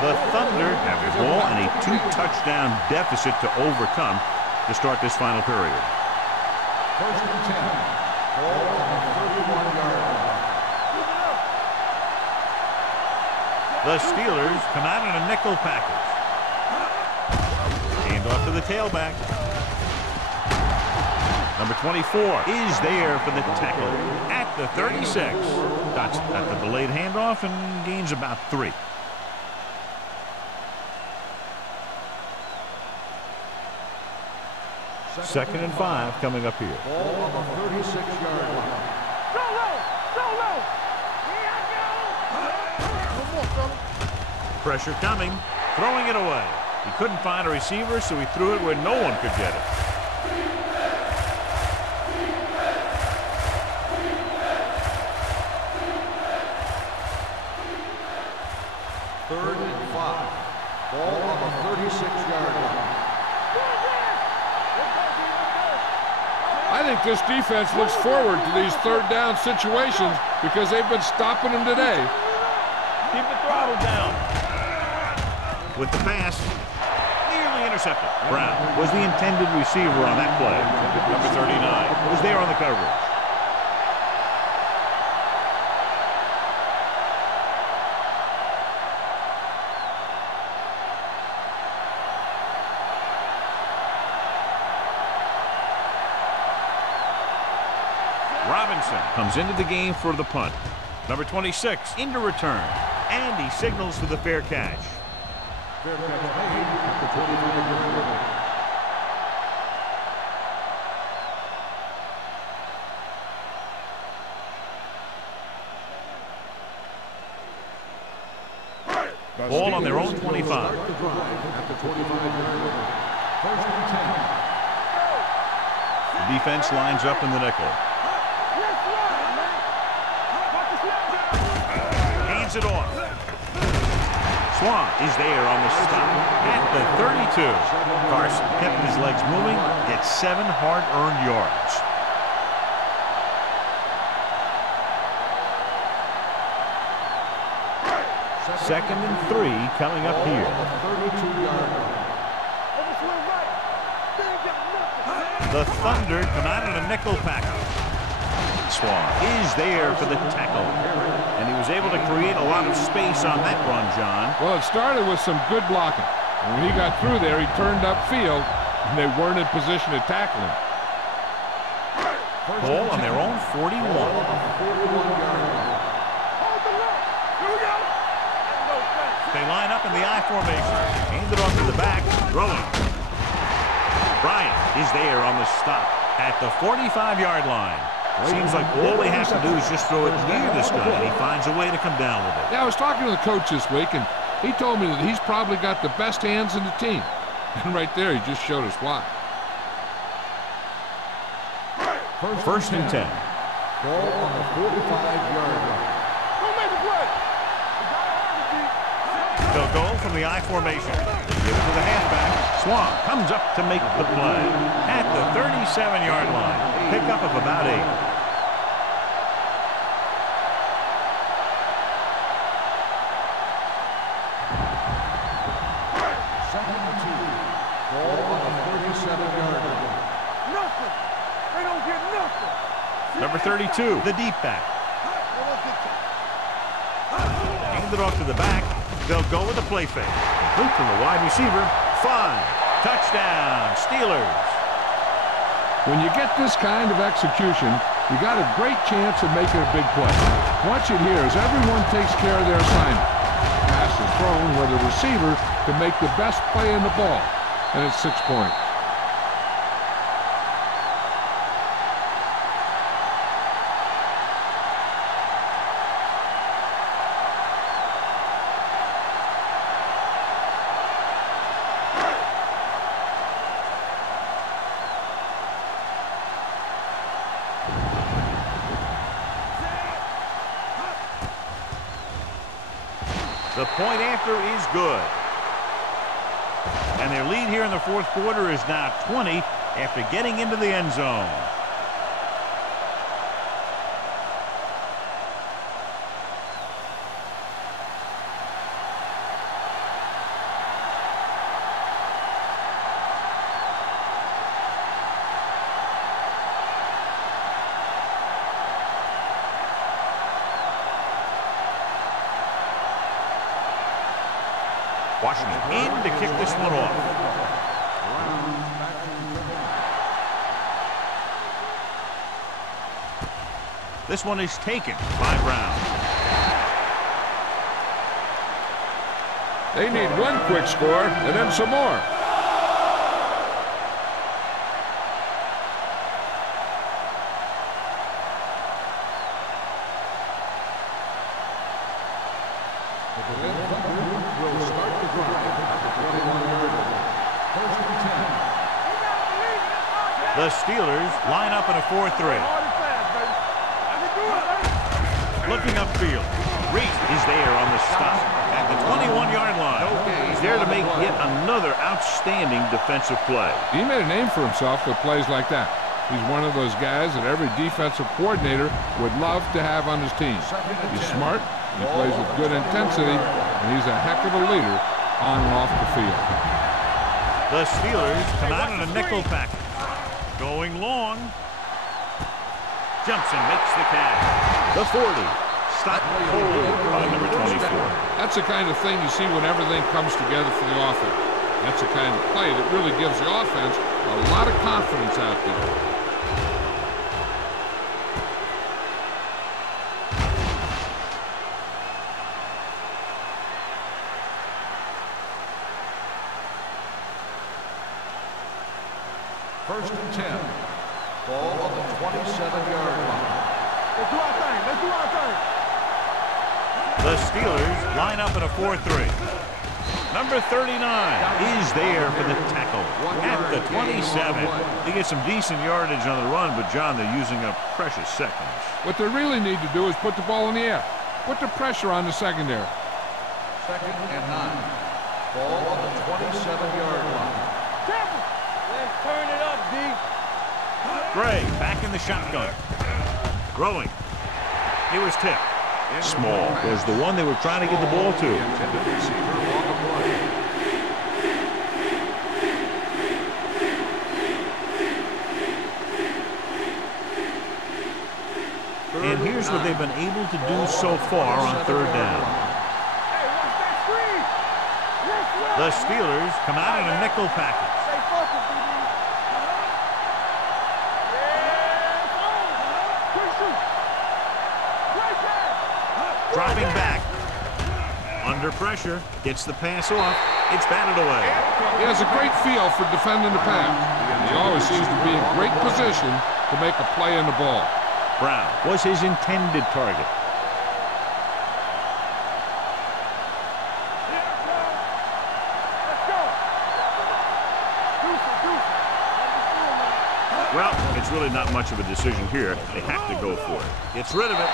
The Thunder have the ball and a 2-touchdown deficit to overcome to start this final period. 1st and 10. Ball on the 31-yard line. The Steelers come out in a nickel package. Hand off to the tailback. Number 24 is there for the tackle at the 36. That's at the delayed handoff and gains about 3. Second and 5 coming up here. Ball on the 36-yard line. Pressure coming, throwing it away. He couldn't find a receiver, so he threw it where no one could get it. Third and 5. Ball on the 36-yard line. I think this defense looks forward to these 3rd down situations because they've been stopping them today. Keep the throttle down. With the pass, nearly intercepted. Brown was the intended receiver on that play. Number 39 was there on the coverage. Robinson comes into the game for the punt. Number 26 into return. And he signals for the fair catch. Fair catch made at the 29-yard line. Ball on their own 25. Start the drive at the 25-yard line. 1st and 10. The defense lines up in the nickel. Hands it off. Swan is there on the stop at the 32. Carson kept his legs moving, gets 7 hard-earned yards. Second and 3 coming up here. 32-yard line. The Thunder come out in a nickel package. Swan is there for the tackle. And he was able to create a lot of space on that run, John. Well, it started with some good blocking. And when he got through there, he turned upfield, and they weren't in position to tackle him. Ball on their own 41. 41-yard line. They line up in the I formation. Hand it off to the back. Throwing. Bryant is there on the stop at the 45-yard line. Seems like all they have to do is just throw it near this guy, and he finds a way to come down with it. Yeah, I was talking to the coach this week, and he told me that he's probably got the best hands in the team. And right there, he just showed us why. First and 10. Ball on the 45-yard line. They'll go from the I formation. Give it to the halfback. Swan comes up to make the play at the 37-yard line. Pickup of about 8. Second and 2. Ball on the 37-yard line. Nothing. They don't get nothing. Number 32, the deep back. Hand it off to the back. They'll go with the play fake. Complete to the wide receiver. 5. Touchdown, Steelers. When you get this kind of execution, you got a great chance of making a big play. Watch it here as everyone takes care of their assignment. Pass is thrown where the receiver can make the best play in the ball, and it's 6 points. The point after is good. And their lead here in the fourth quarter is now 20 after getting into the end zone. Washington in to kick this one off. This one is taken by Brown. They need one quick score and then some more. The Steelers line up in a 4-3. Looking upfield. Reese is there on the stop at the 21-yard line. He's there to make yet another outstanding defensive play. He made a name for himself with plays like that. He's one of those guys that every defensive coordinator would love to have on his team. He's smart, he plays with good intensity, and he's a heck of a leader on and off the field. The Steelers come out in a nickel package. Going long. Jumps and makes the catch. The 40. Stopped cold by number 24. That's the kind of thing you see when everything comes together for the offense. That's the kind of play that really gives the offense a lot of confidence out there. First and 10. Ball on the 27-yard line. Let's do our thing. Let's do our thing. The Steelers line up in a 4-3. Number 39 is there for the tackle at the 27. They get some decent yardage on the run, but, John, they're using up precious seconds. What they really need to do is put the ball in the air. Put the pressure on the secondary. Second and 9. Ball on the 27-yard line. Let's turn it up, D. Gray back in the shotgun. Throwing. He was tipped. Small was the one they were trying to get the ball to. And here's what they've been able to do so far on third down. The Steelers come out in a nickel package. Dropping back. Under pressure. Gets the pass off. It's batted away. He has a great feel for defending the pass. He always seems to be in great position to make a play in the ball. Brown was his intended target. Well, it's really not much of a decision here. They have to go for it. Gets rid of it.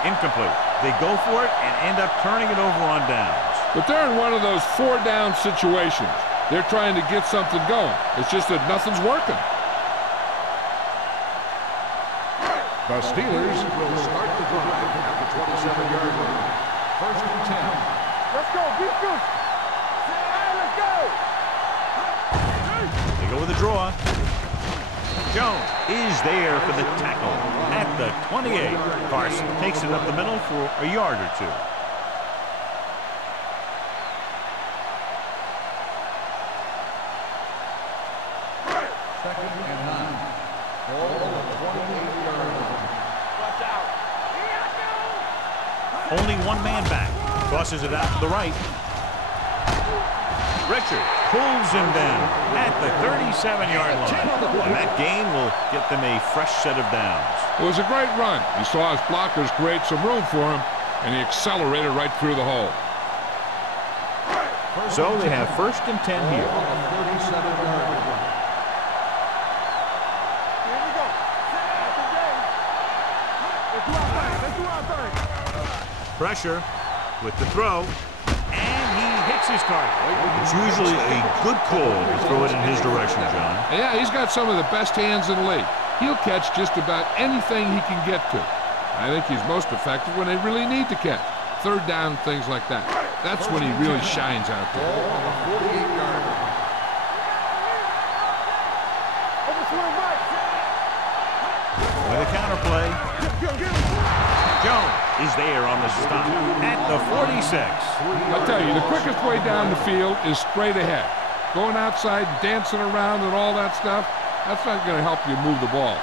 Incomplete. They go for it and end up turning it over on downs. But they're in one of those 4-down situations. They're trying to get something going. It's just that nothing's working. The Steelers will start the drive at the 27-yard line. First and 10. Let's go. Beat Goose. Let's go. They go with a draw. Jones is there for the tackle at the 28. Carson takes it up the middle for a yard or two. Second and 9. 28-yard line. Watch out. Only one man back. Crosses it out to the right. Richard pulls him down at the 37-yard line. And that gain will get them a fresh set of downs. It was a great run. He saw his blockers create some room for him, and he accelerated right through the hole. So they have 1st and 10 here. On the 37-yard line. Here we go. That's the game. Let's do our thing. Let's do our thing. Pressure with the throw. And he hits his target. It's usually a good call to throw it in his direction, John. Yeah, he's got some of the best hands in the league. He'll catch just about anything he can get to. I think he's most effective when they really need to catch. 3rd down, things like that. That's when he really shines out there. On the 48-yard line. Overswing right. With a counterplay. Jones is there on the stop at the 46. I tell you, the quickest way down the field is straight ahead. Going outside and dancing around and all that stuff, that's not going to help you move the ball.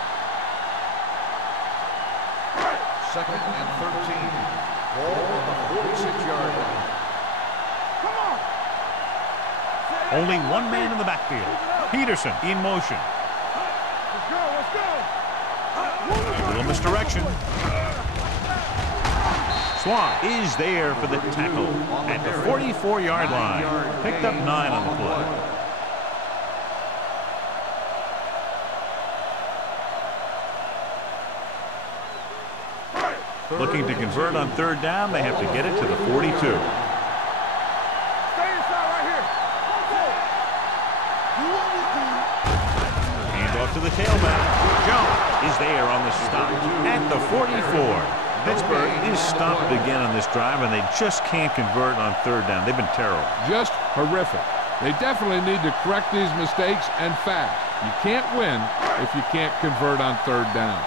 2nd and 13. Ball on the 46-yard line. Come on. Only one man in the backfield. Peterson in motion. Let's go. Let's go. A little misdirection. Swan is there for the tackle at the 44-yard line. Picked up 9 on the play. Looking to convert on 3rd down. They have to get it to the 42. Stay inside right here. Hand off to the tailback. Jones is there on the stop at the 44. Pittsburgh is stopped again on this drive, and they just can't convert on 3rd down. They've been terrible. Just horrific. They definitely need to correct these mistakes and fast. You can't win if you can't convert on 3rd down.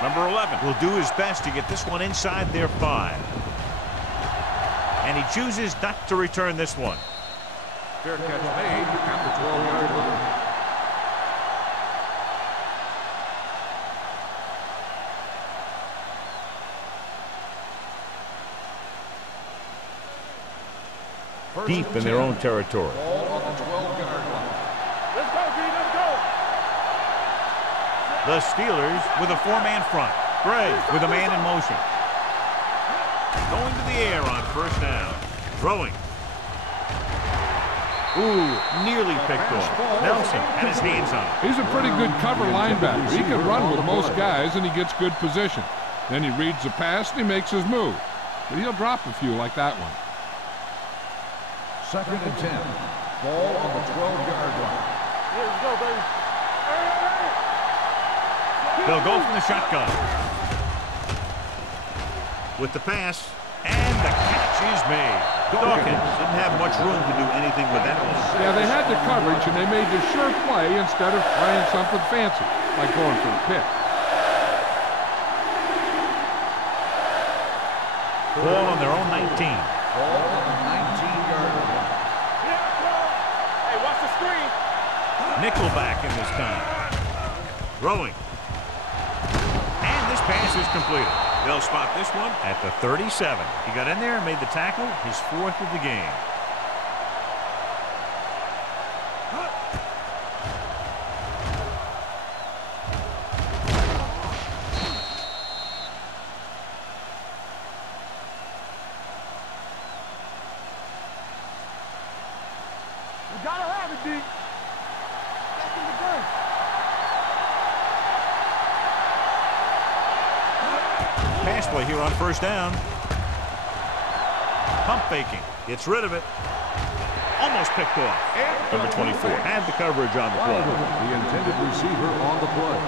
Number 11 will do his best to get this one inside their 5. And he chooses not to return this one. Fair catch made at the 12-yard line. Deep in their own territory. Ball on the 12-yard line. Let's go, D. Let's go. The Steelers with a 4-man front. Gray with a man in motion. Going to the air on 1st down. Throwing. Ooh, nearly picked off. Nelson had his hands on it. He's a pretty good cover linebacker. He can run with most guys, and he gets good position. Then he reads the pass, and he makes his move. But he'll drop a few like that one. 2nd and 10. Ball on the 12-yard line. Here we go, baby. They'll go from the shotgun. With the pass, and the catch is made. Dawkins didn't have much room to do anything with that one. Yeah, they had the coverage, and they made the sure play instead of trying something fancy, like going for a pick. Ball on their own 19. Ball on the 19-yard line. Hey, watch the screen. Nickelback in this time. Throwing. And this pass is completed. They'll spot this one at the 37. He got in there and made the tackle, his 4th of the game. You gotta have it, D. Back in the game. Pass play here on 1st down. Pump faking. Gets rid of it. Almost picked off. Number 24 had the coverage on the play. The intended receiver on the play.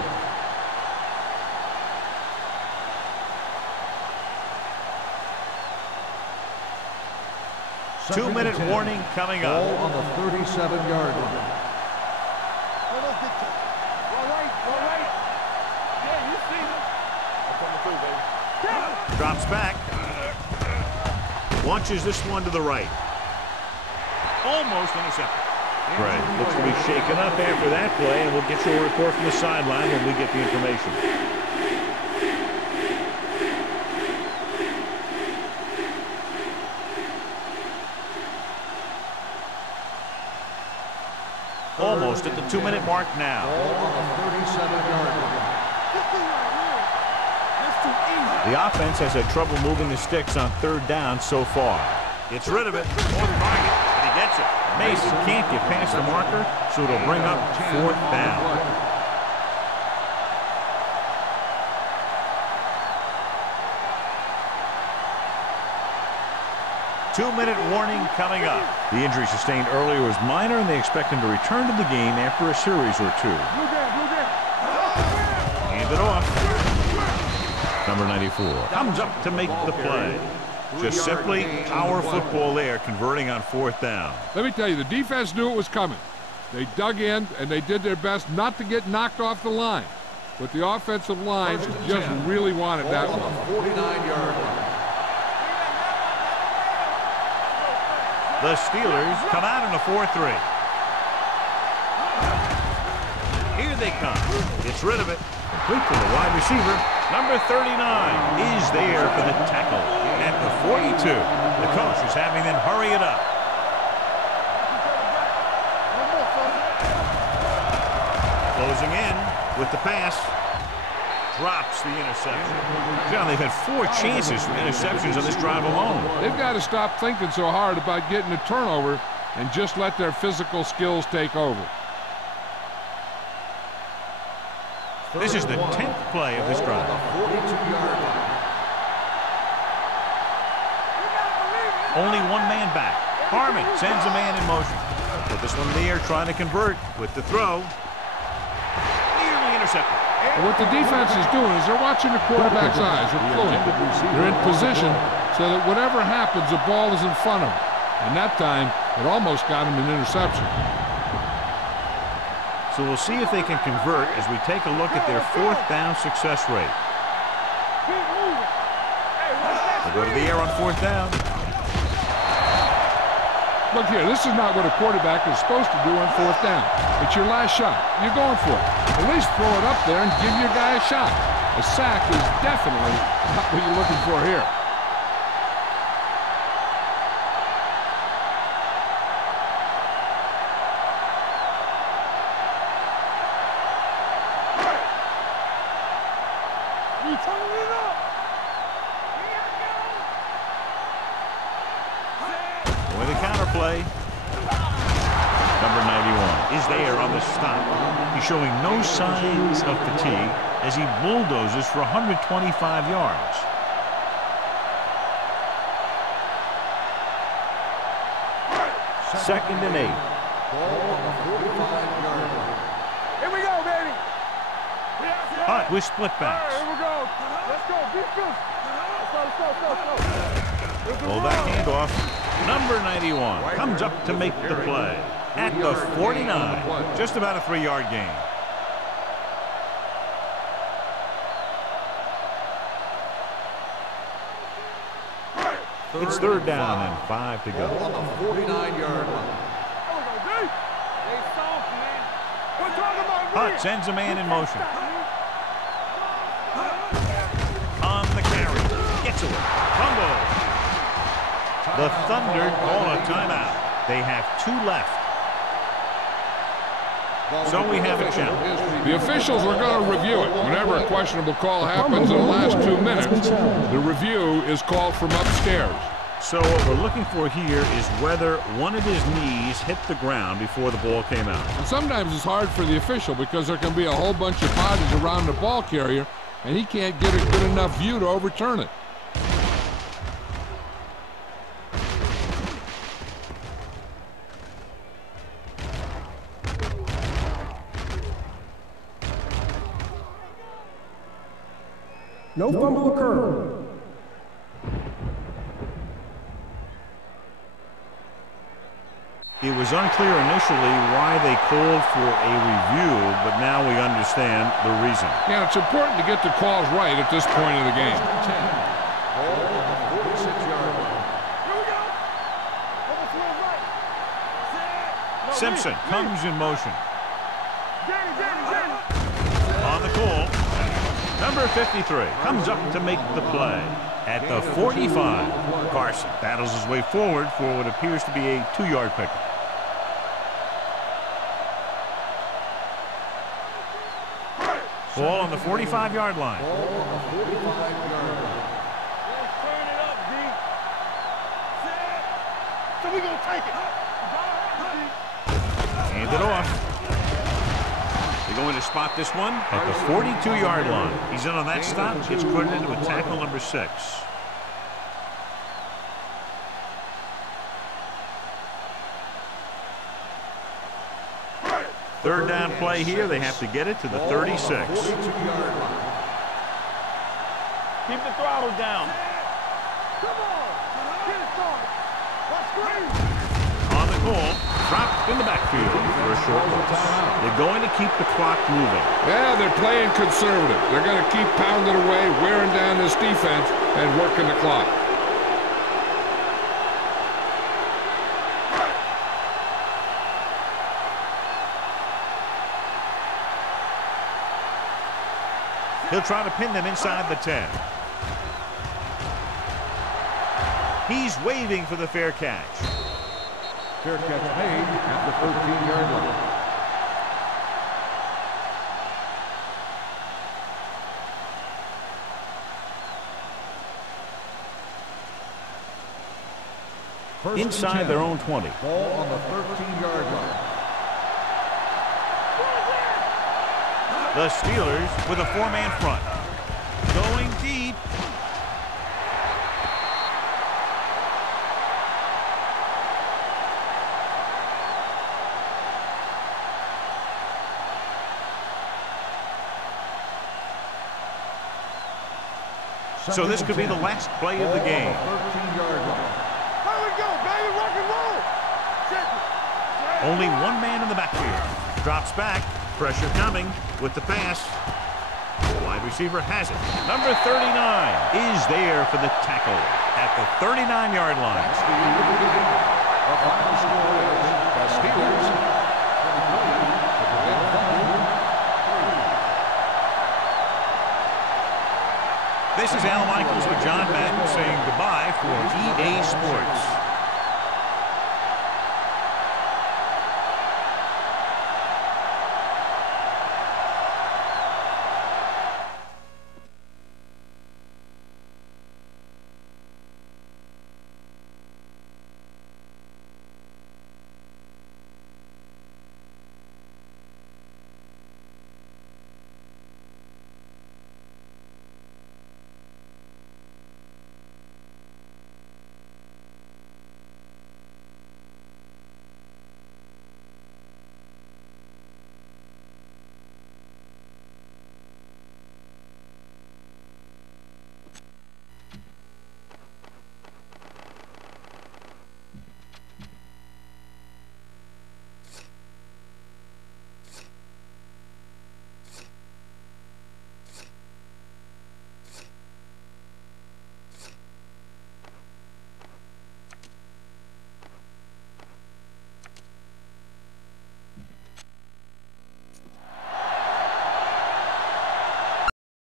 Two-minute warning coming up. Ball on the 37-yard line. All right. Yeah, you see them. I'm coming through, baby. Drops back. Launches this one to the right. Almost intercepted. Right. Looks to be shaken up after that play, and we'll get you a report from the sideline when we get the information. Almost at the 2-minute mark now. The offense has had trouble moving the sticks on 3rd down so far. Gets rid of it. On target. And he gets it. Mason can't get past the marker, so it'll bring up 4th down. Two-minute warning coming up. The injury sustained earlier was minor, and they expect him to return to the game after a series or 2. Hand it off. Number 94 comes up to make the play. Just simply power football there, converting on 4th down. Let me tell you, the defense knew it was coming. They dug in, and they did their best not to get knocked off the line. But the offensive lines just really wanted that one. 49-yard line. The Steelers come out in a 4-3. Here they come. Gets rid of it. Complete to the wide receiver. Number 39 is there for the tackle at the 42. The coach is having them hurry it up. Closing in with the pass. Drops the interception. John, they've had 4 chances for interceptions on this drive alone. They've got to stop thinking so hard about getting a turnover and just let their physical skills take over. This is the 10th play of this drive. Only one man back. Harmon sends a man in motion. Put this one in the air, trying to convert with the throw. Nearly intercepted. And what the defense is doing is they're watching the quarterback's eyes. They're fluid. They're in position so that whatever happens, the ball is in front of them. And that time, it almost got him an interception. So we'll see if they can convert as we take a look at their 4th down success rate. They'll go to the air on 4th down. Look here, this is not what a quarterback is supposed to do on 4th down. It's your last shot. You're going for it. At least throw it up there and give your guy a shot. A sack is definitely not what you're looking for here. With a counter play. Number 91 is there on the stop. He's showing no signs of fatigue as he bulldozes for 125 yards. Second and 8. Here we go, baby. Hunt with split backs. Here we go. Let's go. Defense. Let's go. Pull that handoff. Number 91 comes up to make the play at the 49. Just about a 3-yard gain. It's 3rd down and 5 to go. On the 49-yard line. Hunt sends a man in motion. On the carry. Gets away. Fumble. The Thunder call a timeout. They have 2 left. So we have a challenge. The officials are going to review it. Whenever a questionable call happens in the last 2 minutes, the review is called from upstairs. So what we're looking for here is whether one of his knees hit the ground before the ball came out. And sometimes it's hard for the official because there can be a whole bunch of bodies around the ball carrier, and he can't get a good enough view to overturn it. No fumble occurred. It was unclear initially why they called for a review, but now we understand the reason. Yeah, it's important to get the calls right at this point of the game. Simpson comes in motion. Danny. On the call, number 53 comes up to make the play. At the 45, Carson battles his way forward for what appears to be a 2-yard pickup. Ball on the 45-yard line. Ball on the 45-yard line. Let's turn it up, D. So we gonna take it. Hand it off. They're going to spot this one at the 42-yard line. He's in on that stop. Gets credited with tackle number 6. Third down play here. They have to get it to the 36. 42-yard line. Keep the throttle down. Come on. Get it started. Let's scream. On the call, dropped in the backfield for a short loss. They're going to keep the clock moving. Yeah, they're playing conservative. They're going to keep pounding away, wearing down this defense, and working the clock. He'll try to pin them inside the 10. He's waving for the fair catch. Fair catch made at the 13-yard line. Inside their own 20. Ball on the 13-yard line. The Steelers with a 4-man front. Going deep. So this could be the last play of the game. 13-yard line. Here we go, baby. Rock and roll. Check it. Only one man in the backfield. Drops back. Pressure coming with the pass. The wide receiver has it. Number 39 is there for the tackle at the 39-yard line. The final score is the Steelers 23. This is Al Michaels with John Madden saying goodbye for EA Sports.